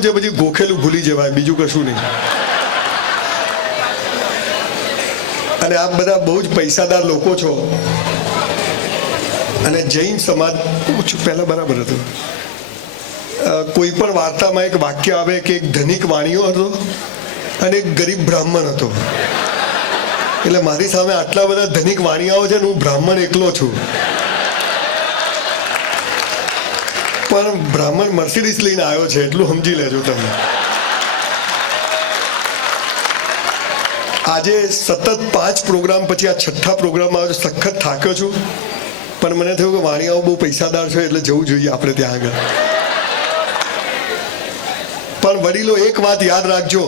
શું છે, પછી ગોખેલું ભૂલી જવાય, બીજું કશું નહીં. અને આપ બધા બહુ જ પૈસાદાર લોકો છો. અને જૈન સમાજ પહેલા બરાબર હતું. કોઈ પણ વાર્તામાં એક વાક્ય આવે કે એક ધનિક વાણિયો હતો અને એક ગરીબ બ્રાહ્મણ હતો. એટલે મારી સામે આટલા બધા ધનિક વાણિયાઓ છે ને હું બ્રાહ્મણ એકલો છું. પણ બ્રાહ્મણ મર્સિડીઝ લઈને આવ્યો છે, એટલું સમજી લેજો તમે. આજે સતત 5 પ્રોગ્રામ પછી આ 6થા પ્રોગ્રામ આવ્યો, સખત થાક્યો છું. પણ મને થયું કે વાણિયાઓ બહુ પૈસાદાર છે એટલે જવું જોઈએ આપણે ત્યાં આગળ. પણ વડીલો એક વાત યાદ રાખજો,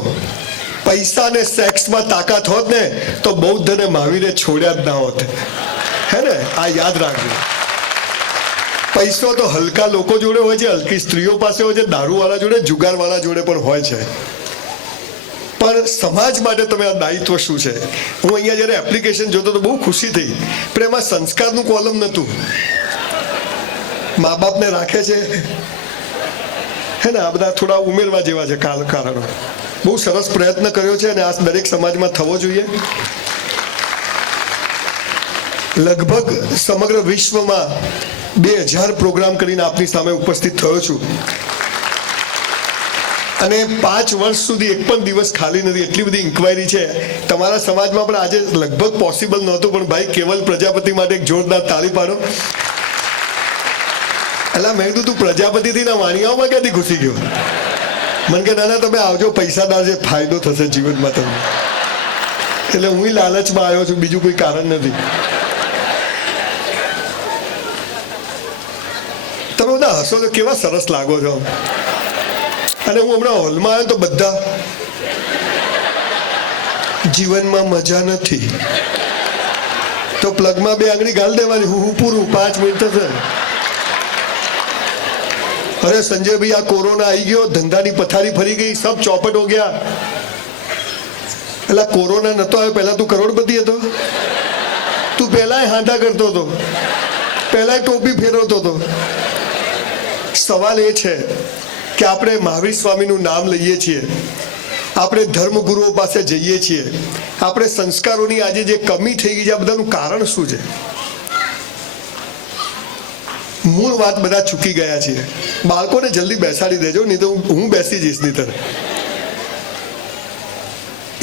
પૈસા ને સેક્સમાં તાકાત હોત ને તો બૌદ્ધ અને મહાવીરે છોડ્યા જ ના હોત. હે ને? આ યાદ રાખજો. પૈસો તો હલકા લોકો જોડે હોય છે, હલકી સ્ત્રીઓ પાસે હોય છે, દારૂવાળા જોડે, જુગારવાળા જોડે પણ હોય છે. પણ સમાજ માટે તમે આ દાયિત્વ શું છે? હું અહીંયા જ્યારે એપ્લિકેશન જોતો તો બહુ ખુશી થઈ, પણ એમાં સંસ્કારનું કોલમ નહોતું. મા બાપને રાખે છે, હે ને? આ બધા થોડા ઉમેરવા જેવા છે કારણો. બહુ સરસ પ્રયત્ન કર્યો છે અને આ દરેક સમાજમાં થવો જોઈએ. લગભગ સમગ્ર વિશ્વમાં 2000 પ્રોગ્રામ કરીને આપની સામે ઉપસ્થિત થયો છું અને 5 વર્ષ સુધી એક પણ દિવસ ખાલી નથી. એટલી બધી ઇન્ક્વાયરી છે તમારા સમાજમાં. પણ આજે લગભગ પોસિબલ નહોતું, પણ ભાઈ કેવલ પ્રજાપતિ માટે એક જોરદાર તાળી પાડો. એટલે મેં કીધું તું પ્રજાપતિથી ના વાણિયાઓમાં ક્યાંથી ઘૂસી ગયો? મને કે ના તમે આવજો, પૈસાદાર છે, ફાયદો થશે જીવનમાં તમને. એટલે હું લાલચમાં આવ્યો છું, બીજું કોઈ કારણ નથી. તમે બધા હસો તો કેવા સરસ લાગો છો. અને હું હમણાં હોલમાં આવ્યો તો બધા જીવનમાં મજા નથી તો પ્લગમાં 2 આંગળી ગાળ દેવાની, હું પૂરું, 5 મિનિટ થશે. અરે સંજય ભાઈ આ કોરોના આવી ગયો, ધંધાની પથારી ફરી ગઈ, સબ ચોપટ હો ગયા. એટલે કોરોના નતો આવ્યો પહેલા તું કરોડપતિ હતો? તું પહેલા હાંધા કરતો હતો, પહેલા ટોપી ફેરવતો હતો. સવાલ એ છે કે આપણે મહાવીર સ્વામીનું નામ લઈએ છીએ, આપણે ધર્મગુરુઓ પાસે જઈએ છીએ, આપણે સંસ્કારોની આજે જે કમી થઈ ગઈ છે આ બધાનું કારણ શું છે? મૂળ વાત બધા ચૂકી ગયા છીએ. બાળકોને જલ્દી બેસાડી દેજો, નહીં તો હું બેસી જઈશ નહીં તરફ.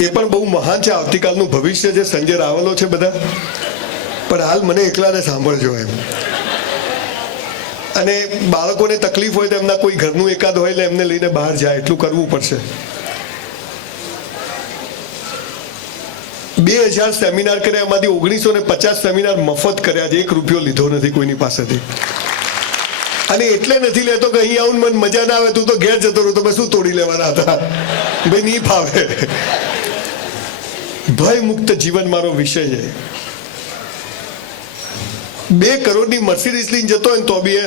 એ પણ બહુ મહાન છે, આવતીકાલનું ભવિષ્ય છે. સંજય રાવલો છે બધા, પણ હાલ મને એકલાને સાંભળજો એમ. અને બાળકોને તકલીફ હોય તો એમના કોઈ ઘરનું એકાદ હોય એટલે એમને લઈને બહાર જાય, એટલું કરવું પડશે. 2000 સેમિનાર કર્યા, એમાંથી 1950 સેમિનાર મફત કર્યા છે, 1 રૂપિયો લીધો નથી કોઈની પાસેથી. અને એટલે નથી લેતો કે અહીં આવું મને મજા ના આવે, તું તો ઘેર જતો રહો, તમે શું તોડી લેવાના હતા? ભાઈ નહીં ફાવે. ભય મુક્ત જીવન મારો વિષય છે. 2 કરોડની મર્સિડીઝ લઈને જતો હોય ને તો બી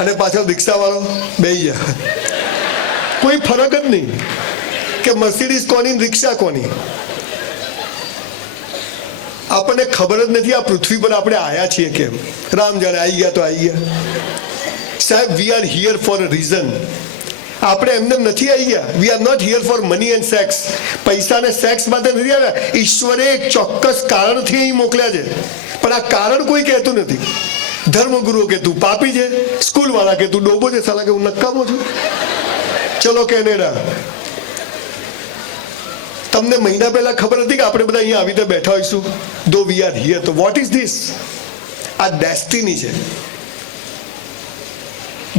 અને પાછળ રિક્ષા વાળો બેહી જાય, કોઈ ફરક જ નહીં કે મર્સિડીઝ કોની રિક્ષા કોની. આપણને ખબર જ નથી આ પૃથ્વી પર આપણે આયા છીએ કેમ. રામ જાણે આવી ગયા તો આવી ગયા. સાહેબ, we are here for a reason. આપણે એમને નથી આવી ગયા. We are not here for money and sex. પૈસા ને સેક્સ માટે નથી આવ્યા. ઈશ્વરે એક ચોક્કસ કારણથી અહીં મોકલ્યા છે, પણ આ કારણ કોઈ કહેતું નથી. ધર્મગુરુઓ કે તું પાપી છે, સ્કૂલ વાળા કે તું ડોબો છે, સાલા કે હું નકામો છું. ચલો કેનેડા. તમને મહિના પહેલા ખબર હતી કે આપણે બધા અહીંયા આવી રીતે બેઠા હોઈશું? ધો વી આર હિયર. તો વોટ ઇઝ ધીસ? આ ડેસ્ટિની છે.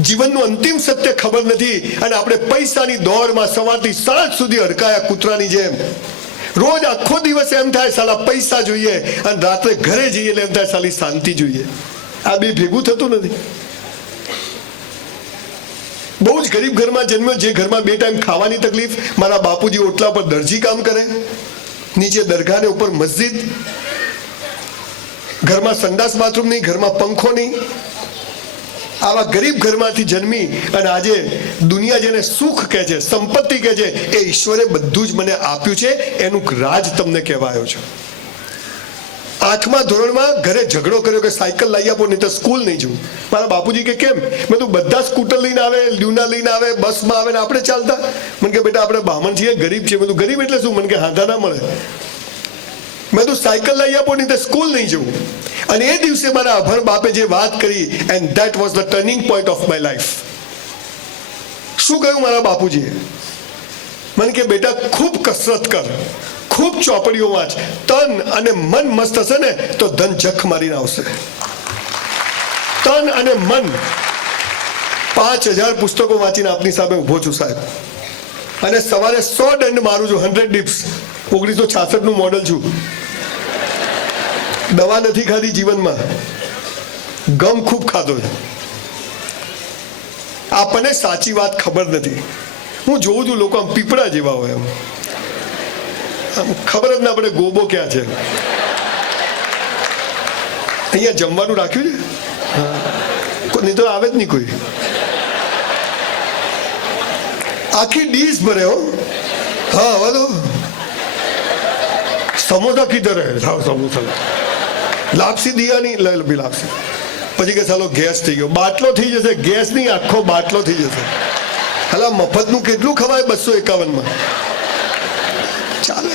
જીવનનું અંતિમ સત્ય ખબર નથી અને આપણે પૈસાની દોડમાં સવારથી સાંજ સુધી અડકાયા કૂતરાની જેમ. રોજ આખો દિવસ એમ થાય સાલા પૈસા જોઈએ, અને રાત્રે ઘરે જઈએ એટલે એમ થાય સાલી શાંતિ જોઈએ. આ બે ભેગું થતું નથી. બહુ જ ગરીબ ઘરમાં જન્મ્યો, જે ઘરમાં 2 ટાઈમ ખાવાની તકલીફ. મારા બાપુજી ઓટલા પર દરજી કામ કરે, નીચે દરગાહ ને ઉપર મસ્જિદ, ઘરમાં સંડાસ બાથરૂમ નહીં, ઘરમાં પંખો નહીં. આવા ગરીબ ઘરમાંથી જન્મી અને આજે દુનિયા જેને સુખ કહે છે, સંપત્તિ કહે છે, એ ઈશ્વરે બધું જ મને આપ્યું છે. એનું રાજ તમને કહેવાયો છે. 8મા ધોરણમાં ઘરે ઝઘડો કર્યો કે સાયકલ લઈ આપો નહીં તો સ્કૂલ નહીં જવું. મારા બાપુજી કે કેમ? મેં તું બધા સ્કૂટર લઈને આવે, લ્યુના લઈને આવે, બસમાં આવે ને આપણે ચાલતા. મને કે બેટા આપણે બ્રાહ્મણ છીએ, ગરીબ છીએ. મેં તું ગરીબ એટલે શું? મને કે હાંધા ના મળે. મેં તું સાયકલ લઈ આપો નહીં તો સ્કૂલ નહીં જવું. અને એ દિવસે મારા અભણ બાપે જે વાત કરી, and that was the turning point of my life. શું કહ્યું મારા બાપુજીએ? મને કે બેટા ખૂબ કસરત કર, ખૂબ ચોપડીઓ વાંચ, તન અને મન મસ્ત હશે ને તો ધન જખ મારીને આવશે. તન અને મન. 5000 પુસ્તકો વાંચીને આપની સામે ઉભો છું સાહેબ, અને સવારે 100 દંડ મારું છું, 100 ડિપ્સ. 1966 નું મોડલ છું. દવા નથી ખાધી જીવનમાં, ગમ ખૂબ ખાધો છે. આપણને સાચી વાત ખબર નથી. હું જોઉં છું લોકો આમ પીપળા જેવા હોય, આમ ખબર જ ના પડે ગોબો ક્યાં છે. અહીંયા જમવાનું રાખ્યું છે, નહીં તો આવે જ નહીં કોઈ. આખી ડીશ ભરે હો. હા હવે તો સમોસા કિધર હે? સમોસા લાપસી દિયા નહીં, લે લાપસી. પછી કે ચાલો ગેસ થઈ ગયો, બાટલો થઈ જશે. ગેસ નહીં, આખો બાટલો થઈ જશે. હલા મફતનું કેટલું ખવાય 251માં? ચાલે.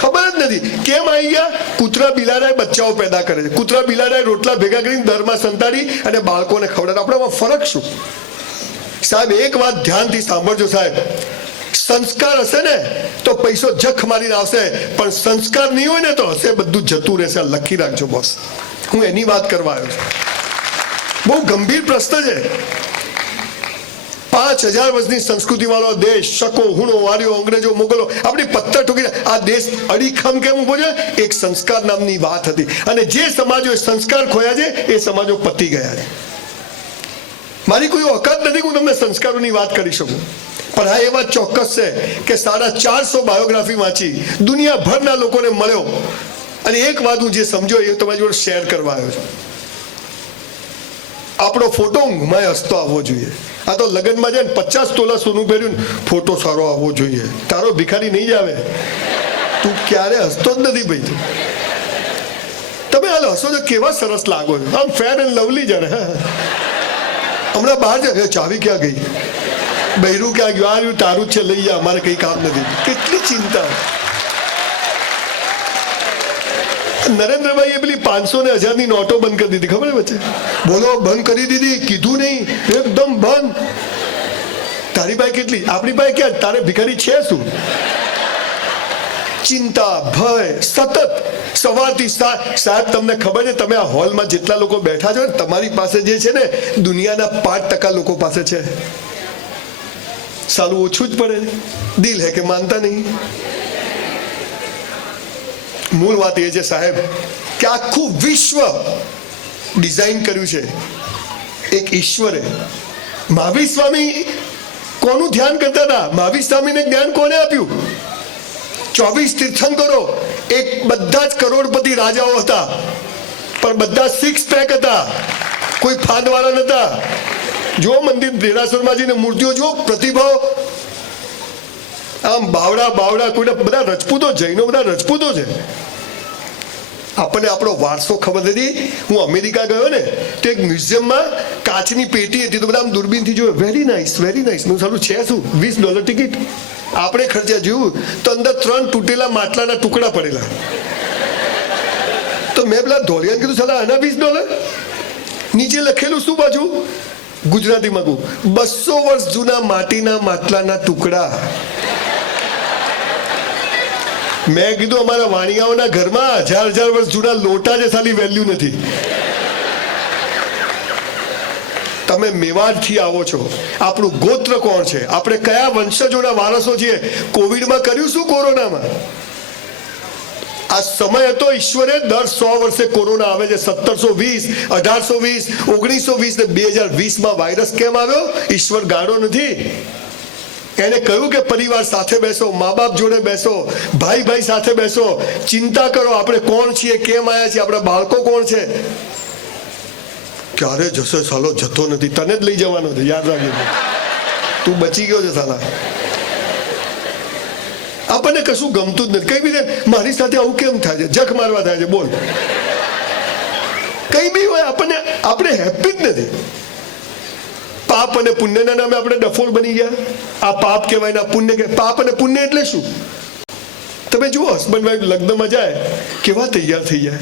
ખબર જ નથી કેમ આવી ગયા. કૂતરા બિલાડાએ બચ્ચાઓ પેદા કરે છે, કૂતરા બિલાડાએ રોટલા ભેગા કરીને દરમાં સંતાડી અને બાળકોને ખવડાવે. આપણામાં ફરક શું? સાહેબ એક વાત ધ્યાનથી સાંભળજો સાહેબ, સંસ્કાર હશે ને તો પૈસો જખ મારીને આવશે, પણ સંસ્કાર નહીં હોય ને તો હશે બધું જતું રહેશે. લખી રાખજો બોસ, હું એની વાત કરવા આવ્યો છું. બહુ ગંભીર પ્રશ્ન છે. 5000 વર્ષની સંસ્કૃતિ વાળો દેશ, શકો હુણો વાર્યો અંગ્રેજો મુગલો આપણી પથ્થર ઠોકી આ દેશ અડીખમ કેમ ઉભો છે? એક સંસ્કાર નામની વાત હતી, અને જે સમાજો સંસ્કાર ખોયા છે એ સમાજો પતી ગયા છે. મારી કોઈ ઓકાત નથી હું તમને સંસ્કારોની વાત કરી શકું, પણ હા એ વાત ચોક્કસ છે કે 450 બાયોગ્રાફી વાંચી, દુનિયાભરના લોકોને મળ્યો, અને એક વાત હું જે સમજો એ તમારી જોડે શેર કરવા આવ્યો છું. આપણો ફોટો ઊંઘમાં હસતો આવવો જોઈએ. આ તો લગ્નમાં જાય ને 50 તોલા સોનું પહેર્યું, ફોટો સારો આવવો જોઈએ. તારો ભિખારી નહીં જ આવે, તું ક્યારે હસતો જ નથી ભાઈ. તમે હાલ હસો તો કેવા સરસ લાગો છો, આમ ફેર એન્ડ લવલી જાણે. હમણાં બહાર જાય, ચાવી ક્યાં ગઈ, બૈરું ક્યાં ગયું, આ તારું જ છે લઈ જા, અમારે કઈ કામ નથી. કેટલી ચિંતા. નરેન્દ્રભાઈએ પેલી 500 ને 1000 ની નોટો બંધ કરી દીધી, ખબર વચ્ચે? બોલો બંધ કરી દીધી, કીધું નહીં, એકદમ બંધ. તારી પાસે કેટલી, આપણી પાસે ક્યાં? તારે ભિખારી છે શું? ચિંતા, ભય સતત સવારથી. સાહેબ તમને ખબર છે, તમે આ હોલમાં જેટલા લોકો બેઠા છો ને, તમારી પાસે જે છે ને દુનિયાના 5% લોકો પાસે છે. સાલું ઓછું જ પડે. દિલ હે કે માનતા નહીં. મૂળ વાત એ છે સાહેબ કે આખું વિશ્વ ડિઝાઇન કર્યું છે એક ઈશ્વરે. મહાવીર સ્વામી કોનું ધ્યાન કરતા હતા? મહાવીર સ્વામીને જ્ઞાન કોને આપ્યું? 24 તીર્થંકરો, એક બધા જ કરોડપતિ રાજાઓ હતા, પણ બધા 6 પેક હતા, કોઈ ફાંદવાળા નતા. જો મંદિર દેરાસરમાં જઈને મૂર્તિઓ જો, પ્રતિભાવ આમ બાવડા કોઈને, બધા રજપૂતો, જૈનો બધા રજપૂતો છે. આપણને આપણો વારસો ખબર નથી. હું અમેરિકા ગયો ને તો એક મ્યુઝિયમમાં કાચની પેટી હતી, તો બધા આમ દૂરબીનથી જોયું, વેરી નાઇસ વેરી નાઇસ. હું સારું છે શું? $20 ટિકિટ. આપણે ખર્ચા જોયું તો અંદર 3 તૂટેલા માટલાના ટુકડા પડેલા. તો મેં પેલા ધોળિયાને કીધું, સાલા આના $20? નીચે લખેલું શું બાજુ? ગુજરાતીમાં કહું, 200 વર્ષ જૂના માટીના માટલાના ટુકડા. મેં કીધું અમારા વાણિયાઓના ઘરમાં 1000 વર્ષ જૂના લોટા જે સાલી વેલ્યુ નથી. તમે મેવાડથી આવો છો, આપણું ગોત્ર કોણ છે, આપણે કયા વંશજોના વારસો છીએ? કોવિડમાં કર્યું શું? કોરોનામાં આ સમય હતો, ઈશ્વરે દર 100 વર્ષે કોરોના આવે છે. 1720, 1820, 1920 ને 2020માં વાયરસ કેમ આવ્યો? ઈશ્વર ગાળો નથી. એને કહ્યું કે પરિવાર સાથે બેસો, મા બાપ જોડે બેસો, ભાઈ સાથે બેસો, ચિંતા કરો આપણે કોણ છીએ, કેમ આવ્યા છીએ, આપણા બાળકો કોણ છે. ક્યારે જશે? સાલો જતો નથી, તને જ લઈ જવાનો છે, યાદ રાખજો. તું બચી ગયો છે સાલા. આપણને કશું ગમતું જ નથી. કઈ બી મારી સાથે આવું કેમ થાય છે, જખ મારવા થાય છે, બોલ. કઈ બી હોય આપણે હેપી જ નથી. પાપ અને પુણ્યના નામે આપણે ડફોળ બની ગયા. આ પાપ કહેવાય ને આ પુણ્ય કહેવાય. પાપ અને પુણ્ય એટલે શું? તમે જુઓ, હસબન્ડ વાઈફ લગ્નમાં જાય કેવા તૈયાર થઈ જાય.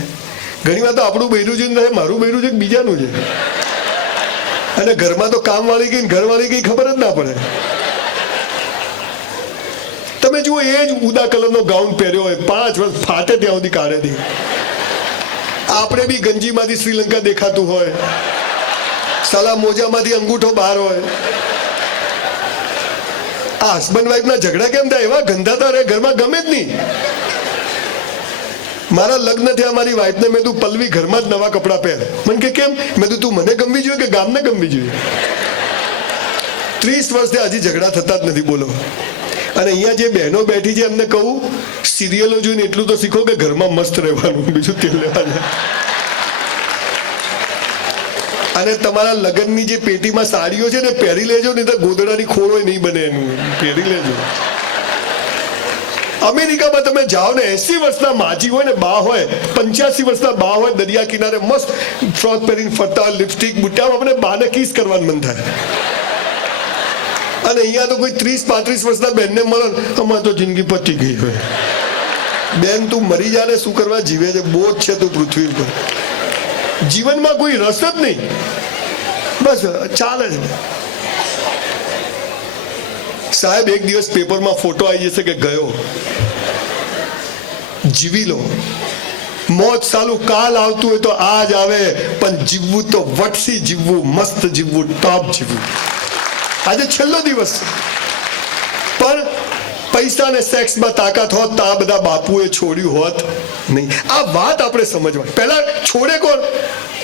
ઘણી વાર તો આપણું બૈરું છે ને મારું બૈરું છે કે બીજાનું છે. અને ઘરમાં તો કામવાળી ગઈ ઘરવાળી ગઈ ખબર જ ના પડે. તમે જુઓ, એ જ ઉદા કલરનો ગાઉન પહેર્યો હોય, 5 વર્ષ ફાટે ત્યાં સુધી કાઢે નહીં. આપણે બી ગંજીમાંથી શ્રીલંકા દેખાતું હોય, સાલા મોજામાંથી અંગૂઠો બહાર હોય. આ હસબન્ડ વાઈફના ઝઘડા કેમ થાય? એવા ગંધાતા રહે, ઘરમાં ગમે જ નહીં. મારા લગ્ન થયા, મારી વાઈફને મેં તું પલ્લવી ઘરમાં જ નવા કપડાં પહેર. મને કે કેમ? મેં તું મને ગમવી જોઈએ કે ગામને ગમવી જોઈએ? 30 વર્ષથી હજી ઝઘડા થતા જ નથી, બોલો. અને અહીંયા જે બહેનો બેઠી છે એમને કહું, સિરિયલો જોઈને એટલું તો શીખો કે ઘરમાં મસ્ત રહેવાનું, બીજું તેલ લેવા જાય. અને તમારા લગ્નની જે પેટીમાં સાડીઓ છે ને પહેરી લેજો, નહીં તો ગોદડાની ખોળો નહીં બને એનું, પહેરી લેજો. અમેરિકામાં તમે જાઓ ને, 80 વર્ષના માજી હોય ને બા હોય, 85 વર્ષના બા હોય, દરિયા કિનારે મસ્ત ફ્રોક પહેરીને ફરતા, લિપસ્ટિક બુટ્ટા, આપણે બાને કિસ કરવાનું મન થાય. અને અહીંયા તો કોઈ 30-35 વર્ષના બેનને મળે, અમારે તો જિંદગી પતી ગઈ હોય. બેન તું મરી જા ને, શું કરવા જીવે છે? બોજ છે તું પૃથ્વી ઉપર. જીવનમાં કોઈ રસ જ નહીં, બસ ચાલે છે. સાહેબ, એક દિવસ પેપરમાં ફોટો આવી જશે કે ગયો, જીવી લો. મોત સાલું કાલ આવતું હોય તો આજ આવે, પણ જીવવું તો વટસી જીવવું, મસ્ત જીવવું, ટોપ જીવવું. આજે છેલ્લો દિવસ છે. પણ પૈસા અને સેક્સમાં તાકાત હોત તો આ બધા બાપુએ છોડ્યું હોત નહીં. આ વાત આપણે સમજવા. પહેલા છોડે કોણ?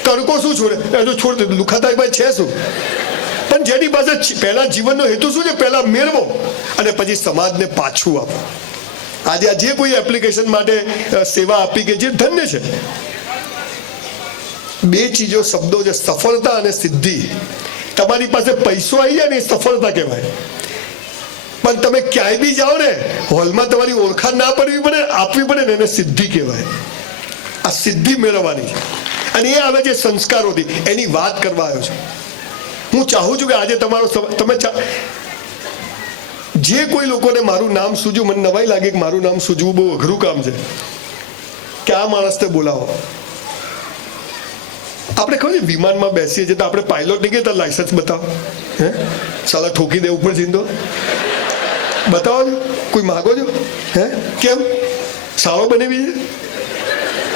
તડકો શું છોડે? છોડ દે, દુખાતા ભાઈ છે શું? પણ જેની પાસે પહેલા જીવનનો હેતુ શું છે? પહેલા મેળવો અને પછી સમાજને પાછું આપો. આજે આ જે કોઈ એપ્લિકેશન માટે સેવા આપી કે જે ધન્ય છે. 2 ચીજો શબ્દો છે, સફળતા અને સિદ્ધિ. તમારી પાસે પૈસો આવી જાય ને એ સફળતા કહેવાય. પણ તમે ક્યાંય બી જાઓ ને, હોલમાં તમારી ઓળખાણ ના પડવી પડે, આપવી પડે ને, એને સિદ્ધિ કહેવાય. આ સિદ્ધિ મેળવવાની છે. અને એ આવે છે સંસ્કારોથી. એની વાત કરવા આવ્યો છું. હું ચાહું છું કે આજે તમારો તમે જે કોઈ લોકોને મારું નામ સૂજ્યું, મને નવાઈ લાગે કે મારું નામ સૂજવું બહુ અઘરું કામ છે, કે આ માણસને બોલાવો. આપણે ખબર છે, વિમાનમાં બેસીએ છીએ તો આપણે પાયલોટ નહીં કહેતા લાયસન્સ બતાવો. હે સાલા ઠોકી દે ઉપર જીંદો બતાવો છો, કોઈ માગો છો? હે કેમ? સારો બનાવી છે?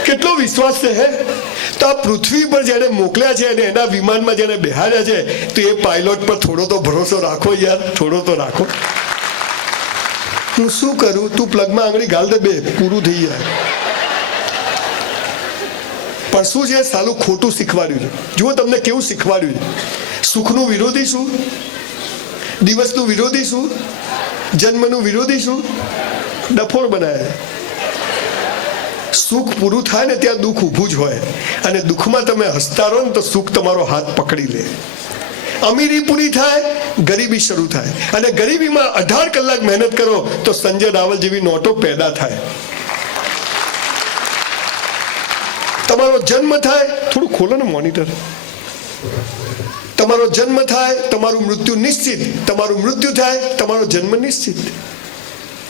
કેટલો વિશ્વાસ છે? હે તો આ પૃથ્વી પર જેને મોકલ્યા છે અને એના વિમાનમાં જેને બેહાડ્યા છે, તો એ પાયલોટ પર થોડો તો ભરોસો રાખો યાર, થોડો તો રાખો. હું શું કરું? તું પ્લગમાં આંગળી ગાલ દે, બે પૂરું થઈ જાય. પણ શું છે? સાલું ખોટું શીખવાડ્યું છે. જુઓ તમને કેવું શીખવાડ્યું છે. સુખનું વિરોધી શું? દિવસનું વિરોધી શું? જન્મનું વિરોધી શું? ડફોળ બનાવે. સુખ પૂરું થાય ને ત્યાં દુઃખ ઊભું જ હોય. અને દુઃખમાં તમે હસતા રહો ને તો સુખ તમારો હાથ પકડી લે. અમીરી પૂરી થાય, ગરીબી શરૂ થાય. અને ગરીબીમાં 18 કલાક મહેનત કરો તો સંજય રાવલ જેવી નોટો પેદા થાય. તમારો જન્મ થાય, થોડું ખોલો ને મોનિટર. તમારો જન્મ થાય, તમારું મૃત્યુ નિશ્ચિત. તમારું મૃત્યુ થાય, તમારો જન્મ નિશ્ચિત.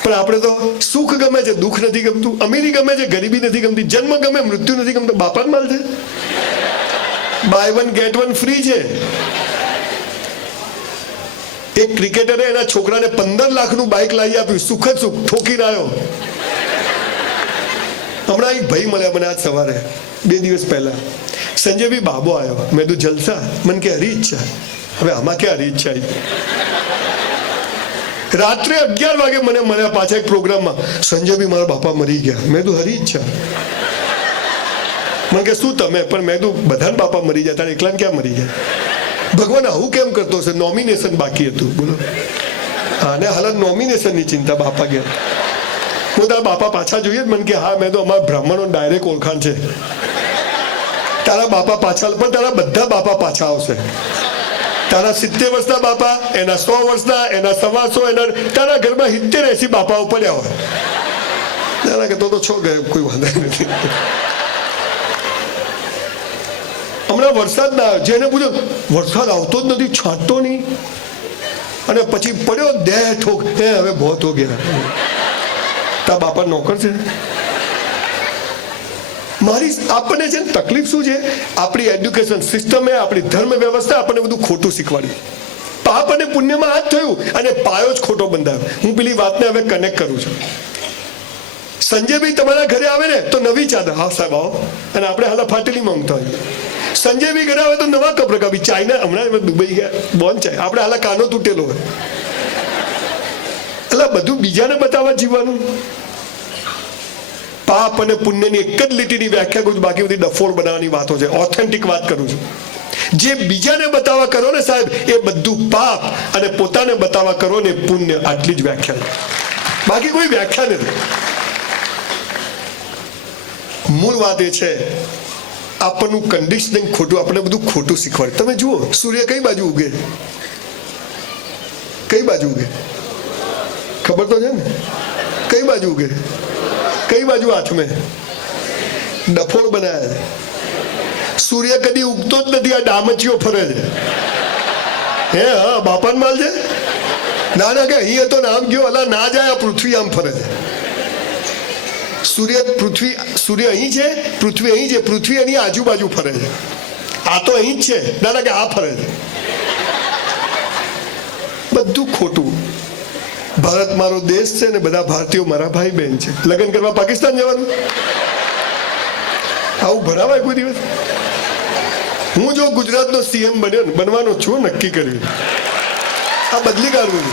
પણ આપણે તો સુખ ગમે છે, દુઃખ નથી ગમતું. અમીરી ગમે છે, ગરીબી નથી ગમતી. જન્મ ગમે, મૃત્યુ નથી ગમતું. બાપા જ માલ છે. બાય 1 get 1 ફ્રી છે. એક ક્રિકેટરે એના છોકરાને 15 લાખનું બાઇક લાવી આપ્યું. સુખ જ સુખ, ઠોકીને આવ્યો. હમણાં એક ભાઈ મળ્યા મને આજ સવારે, 2 દિવસ પહેલા. સંજયભાઈ બાબો આવ્યો. મેં તું જલસા? મને કે હરી ઈચ્છા. હવે આમાં ક્યાં હરી ઈચ્છા આવી? રાત્રે 11 વાગે મને મળ્યા પાછા એક પ્રોગ્રામમાં. સંજયભાઈ મારા બાપા મરી ગયા. મેં તું હરી ઈચ્છા? મને કે શું તમે? પણ મેં તું બધાને બાપા મરી જાય, તારે એકલાને ક્યાં મરી જાય? ભગવાન આવું કેમ કરતો હશે? નોમિનેશન બાકી હતું, બોલો. અને હાલ નોમિનેશનની ચિંતા. બાપા ગયા. હું તારા બાપા પાછા જોઈએ? મને કે હા. મેં તો અમારા બ્રાહ્મણો ડાયરેક્ટ ઓળખાણ છે. તારા બાપા પાછા, પણ તારા બધા બાપા પાછા આવશે. તારા 70 વર્ષના બાપા, એના 100 વર્ષના, એના 125, એના તારા ઘરમાં 70-80 બાપાઓ પડ્યા હોય. તારા કે તો છો ગયે, કોઈ વાંધો નથી. હમણાં વરસાદ ના આવ્યો, જેને પૂછો વરસાદ આવતો જ નથી, છાંટતો નહીં, અને પછી પડ્યો દેહ ઠોક, હવે બહુ હો ગયા. તા બાપા નોકર છે. મારી આપણને છે ને તકલીફ શું છે, આપણી એડ્યુકેશન સિસ્ટમે, આપણી ધર્મ વ્યવસ્થા આપણને બધું ખોટું શીખવાડ્યું. પાપ અને પુણ્યમાં આ જ થયું, અને પાયો જ ખોટો બંધાયો. હું પેલી વાતને હવે કનેક્ટ કરું છું. સંજયભાઈ તમારા ઘરે આવે ને તો નવી ચાદર, હા સાહેબ આવો, અને આપણે હાલ ફાટેલી માંગતા હોઈએ. સંજયભાઈ ઘરે આવે તો નવા કપડા કાપી, ચાઇના હમણાં દુબઈ ગયા બોન ચાય, આપણે હાલ કાનો તૂટેલો હોય. એટલે બધું બીજાને બતાવવા જીવવાનું. પાપ અને પુણ્યની એક જ લીટીની વ્યાખ્યા કરું છું, બાકી બધી ડફોળ બનાવવાની વાતો છે. ઓથેન્ટિક વાત કરું છું. જે બીજાને બતાવવા કરો ને સાહેબ, એ બધું પાપ, અને પોતાને બતાવવા કરો ને પુણ્ય. આટલી જ વ્યાખ્યા છે, બાકી કોઈ વ્યાખ્યા નથી. મૂળ વાત એ છે, આપણનું કન્ડિશનિંગ ખોટું, આપણે બધું ખોટું શીખવાડે. તમે જુઓ, સૂર્ય કઈ બાજુ ઉગે? કઈ બાજુ ઉગે? ખબર તો છે ને? કઈ બાજુ ઉગે? કઈ બાજુ હાથમે? ડફોળ બનાયા છે. સૂર્ય કદી ઉગતો જ નથી, આ ડામચીઓ ફરે છે. હે હા, બાપાન માલ છે. ના ના કે અહીં હતો ને આમ ગયો, અલા ના જાય, પૃથ્વી આમ ફરે છે. સૂર્ય અહીં છે, પૃથ્વી અહીં છે, પૃથ્વી એની આજુબાજુ ફરે છે. આ તો અહીં જ છે, ના ના કે આ ફરે છે. બધું ખોટું. ભારત મારો દેશ છે ને બધા ભારતીયો મારા ભાઈ બહેન છે. લગ્ન કરવા પાકિસ્તાન જવાનું? આવું ભરાવાય કોઈ દિવસ? હું જો ગુજરાતનો સીએમ બન્યો ને, બનવાનો છું, નક્કી કર્યું, આ બદલી કાઢવું.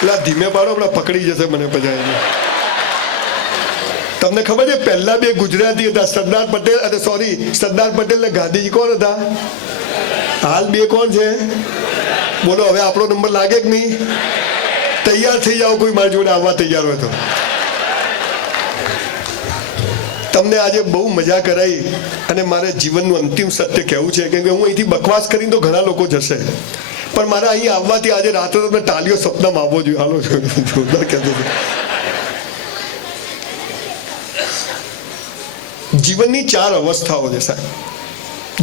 એટલે ધીમે પાડો, હમણાં પકડી જશે મને પછી. તમને ખબર છે પહેલા બે ગુજરાતી હતા, સરદાર પટેલ, અને સોરી, સરદાર પટેલ ને ગાંધીજી કોણ હતા? હાલ બે કોણ છે? બોલો હવે આપણો નંબર લાગે કે નહીં? તૈયાર થઈ જાઓ, કોઈ મારી જોડે આવવા તૈયાર હોય તો. તમને આજે બહુ મજા કરાઈ, અને મારે જીવનનું અંતિમ સત્ય કહેવું છે, કેમ કે હું અહીંથી બકવાસ કરીને તો ઘણા લોકો જશે, પણ મારે અહીં આવવાથી આજે રાત્રે તમને ટાલીઓ સપનામાં આવવો જોઈએ. હાલો જોરદાર કહેતો હતો. જીવનની 4 અવસ્થાઓ છે સાહેબ.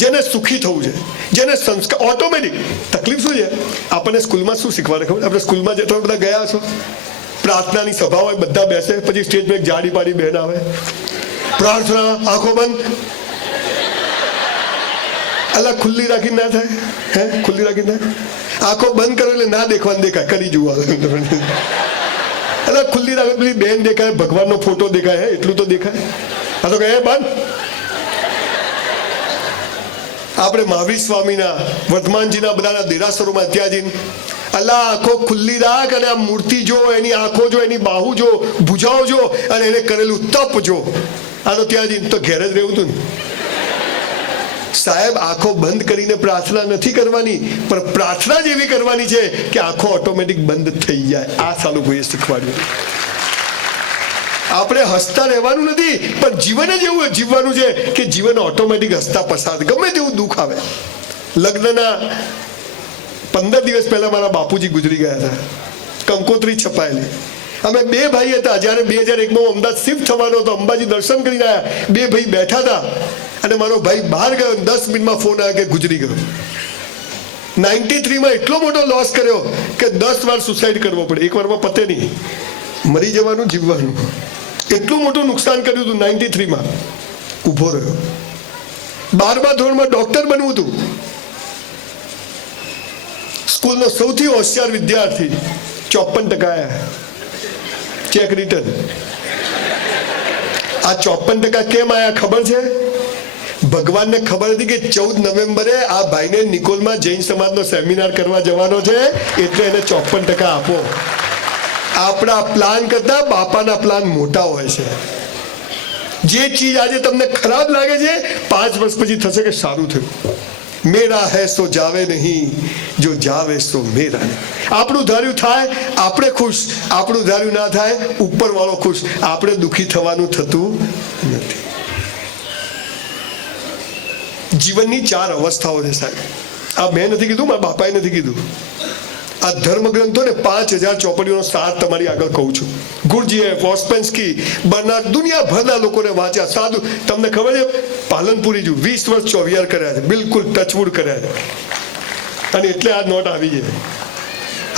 જેને સુખી થવું છે, જેને સંસ્કાર ઓટોમેટિક. તકલીફ શું છે, આપણને સ્કૂલમાં શું શીખવાડે ખબર? આપણે સ્કૂલમાં જે તમે બધા ગયા છો, પ્રાર્થનાની સભા હોય, બધા બેસે, પછી સ્ટેજ પર એક જાડી પાડી બહેન આવે, પ્રાર્થના આંખો બંધ. અલા ખુલ્લી રાખીને ના થાય? હે ખુલ્લી રાખીને આંખો બંધ કરો એટલે ના દેખવાનું દેખાય, કરી જુઓ. અલા ખુલ્લી રાખે પેલી બેન દેખાય, ભગવાનનો ફોટો દેખાય, હે એટલું તો દેખાય. આ તો કહે બંધ. આપણે મહાવીર સ્વામીના, વર્ધમાનજીના બધાના દેરાસરોમાં ત્યાં જઈને અલ્લાહ આંખો ખુલ્લી રાખ, અને આ મૂર્તિ જો, એની આંખો જો, એની બાહુ જો, ભુજાઓ જો, અને એને કરેલું તપ જો. આ તો ત્યાં જઈને તો ઘેર જ રહેવું હતું ને સાહેબ. આંખો બંધ કરીને પ્રાર્થના નથી કરવાની, પણ પ્રાર્થના જ એવી કરવાની છે કે આંખો ઓટોમેટિક બંધ થઈ જાય. આ સાલું ભાઈએ શીખવાડ્યું. આપણે હસતા રહેવાનું નથી, પણ જીવન જ એવું જીવવાનું છે કે જીવન ઓટોમેટિક હસતા પસાર, ગમે તેવું દુઃખ આવે. લગ્નના 15 દિવસ પહેલા મારા બાપુજી ગુજરી ગયા હતા, કંકોત્રી છપાયેલી. અમે 2 ભાઈ હતા. જ્યારે 2001માં અમદાવાદ શિફ્ટ થવાનો હતો, અંબાજી દર્શન કરીને આવ્યા, 2 ભાઈ બેઠા હતા, અને મારો ભાઈ બહાર ગયો, 10 મિનિટમાં ફોન આવ્યો કે ગુજરી ગયો. 93માં એટલો મોટો લોસ કર્યો કે 10 વાર સુસાઇડ કરવો પડે, એક વારમાં પતે નહીં, મરી જવાનું, જીવવાનું. એટલું મોટું નુકસાન કર્યું હતું. 93માં ઊભો રહ્યો. 12મા ધોરણમાં ડોક્ટર બનવું હતું. સ્કૂલનો સૌથી હોશિયાર વિદ્યાર્થી, 54% આવ્યા, ચેક રિટર્ન. આ 54% કેમ આવ્યા ખબર છે? ભગવાનને ખબર હતી કે 14 નવેમ્બરે આ ભાઈને નિકોલમાં જૈન સમાજનો સેમિનાર કરવા જવાનો છે, એટલે એને 54% આપો. આપણા પ્લાન કરતા બાપાના પ્લાન મોટા હોય છે. જે ચીજ આજે તમને ખરાબ લાગે છે, 5 વર્ષ પછી થશે કે સારું થયું. મેરા હૈ સો જાવે નહીં, જો જાવે સો મેરા નહીં. આપણું ધાર્યું થાય, આપણે ખુશ. આપણું ધાર્યું ના થાય, ઉપર વાળો ખુશ. આપણે દુઃખી થવાનું થતું નથી. જીવનની 4 અવસ્થાઓ છે સાહેબ. આ મેં નથી કીધું, મારા બાપાએ નથી કીધું. આ ધર્મગ્રંથો ને 5000 ચોપડીઓનો સાર તમારી આગળ કહું છું. ગુરજીએફ, ઓસ્પેન્સ્કી, બર્નાર્ડ, દુનિયાભરના લોકોને વાંચ્યા. સાધુ, તમને ખબર છે પાલનપુરી જો 20 વર્ષ ચોવિયાર કર્યા છે, બિલકુલ ટચવુડ કર્યા છે, અને એટલે આ નોટ આવી છે.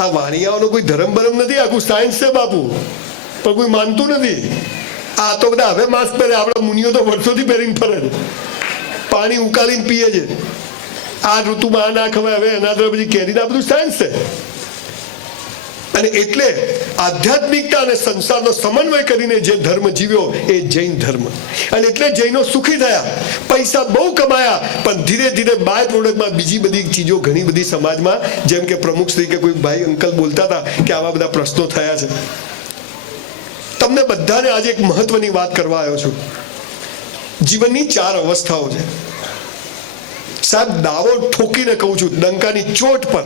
આ વાણિયાઓનો કોઈ ધર્મ બરમ નથી, આખું સાયન્સ છે બાપુ, પણ કોઈ માનતું નથી. આ તો બધા હવે માસ્ક પહેરે, આપણા મુનિઓ તો વર્ષોથી પહેરીને ફરે છે, પાણી ઉકાળીને પીએ છે. આ ઋતુમાં આ ના ખવાય, હવે એના પછી કેરીના, બધું સાયન્સ છે. અને એટલે આધ્યાત્મિકતા અને સંસારનો સમન્વય કરીને જે ધર્મ જીવ્યો એ જૈન ધર્મ. અને એટલે જૈનો સુખી થયા, પૈસા બહુ કમાયા, પણ ધીરે ધીરે બાય પ્રોડક્ટમાં બીજી બધી ચીજો ઘણી બધી સમાજમાં, જેમ કે પ્રમુખ શ્રી કે કોઈ ભાઈ અંકલ બોલતા હતા કે આવા બધા પ્રશ્નો થયા છે. તમને બધાને આજે એક મહત્વની વાત કરવા આવ્યો છું. જીવનની 4 અવસ્થાઓ છે સાહેબ. દાવો ઠોકીને કહું છું, ડંકાની ચોટ પર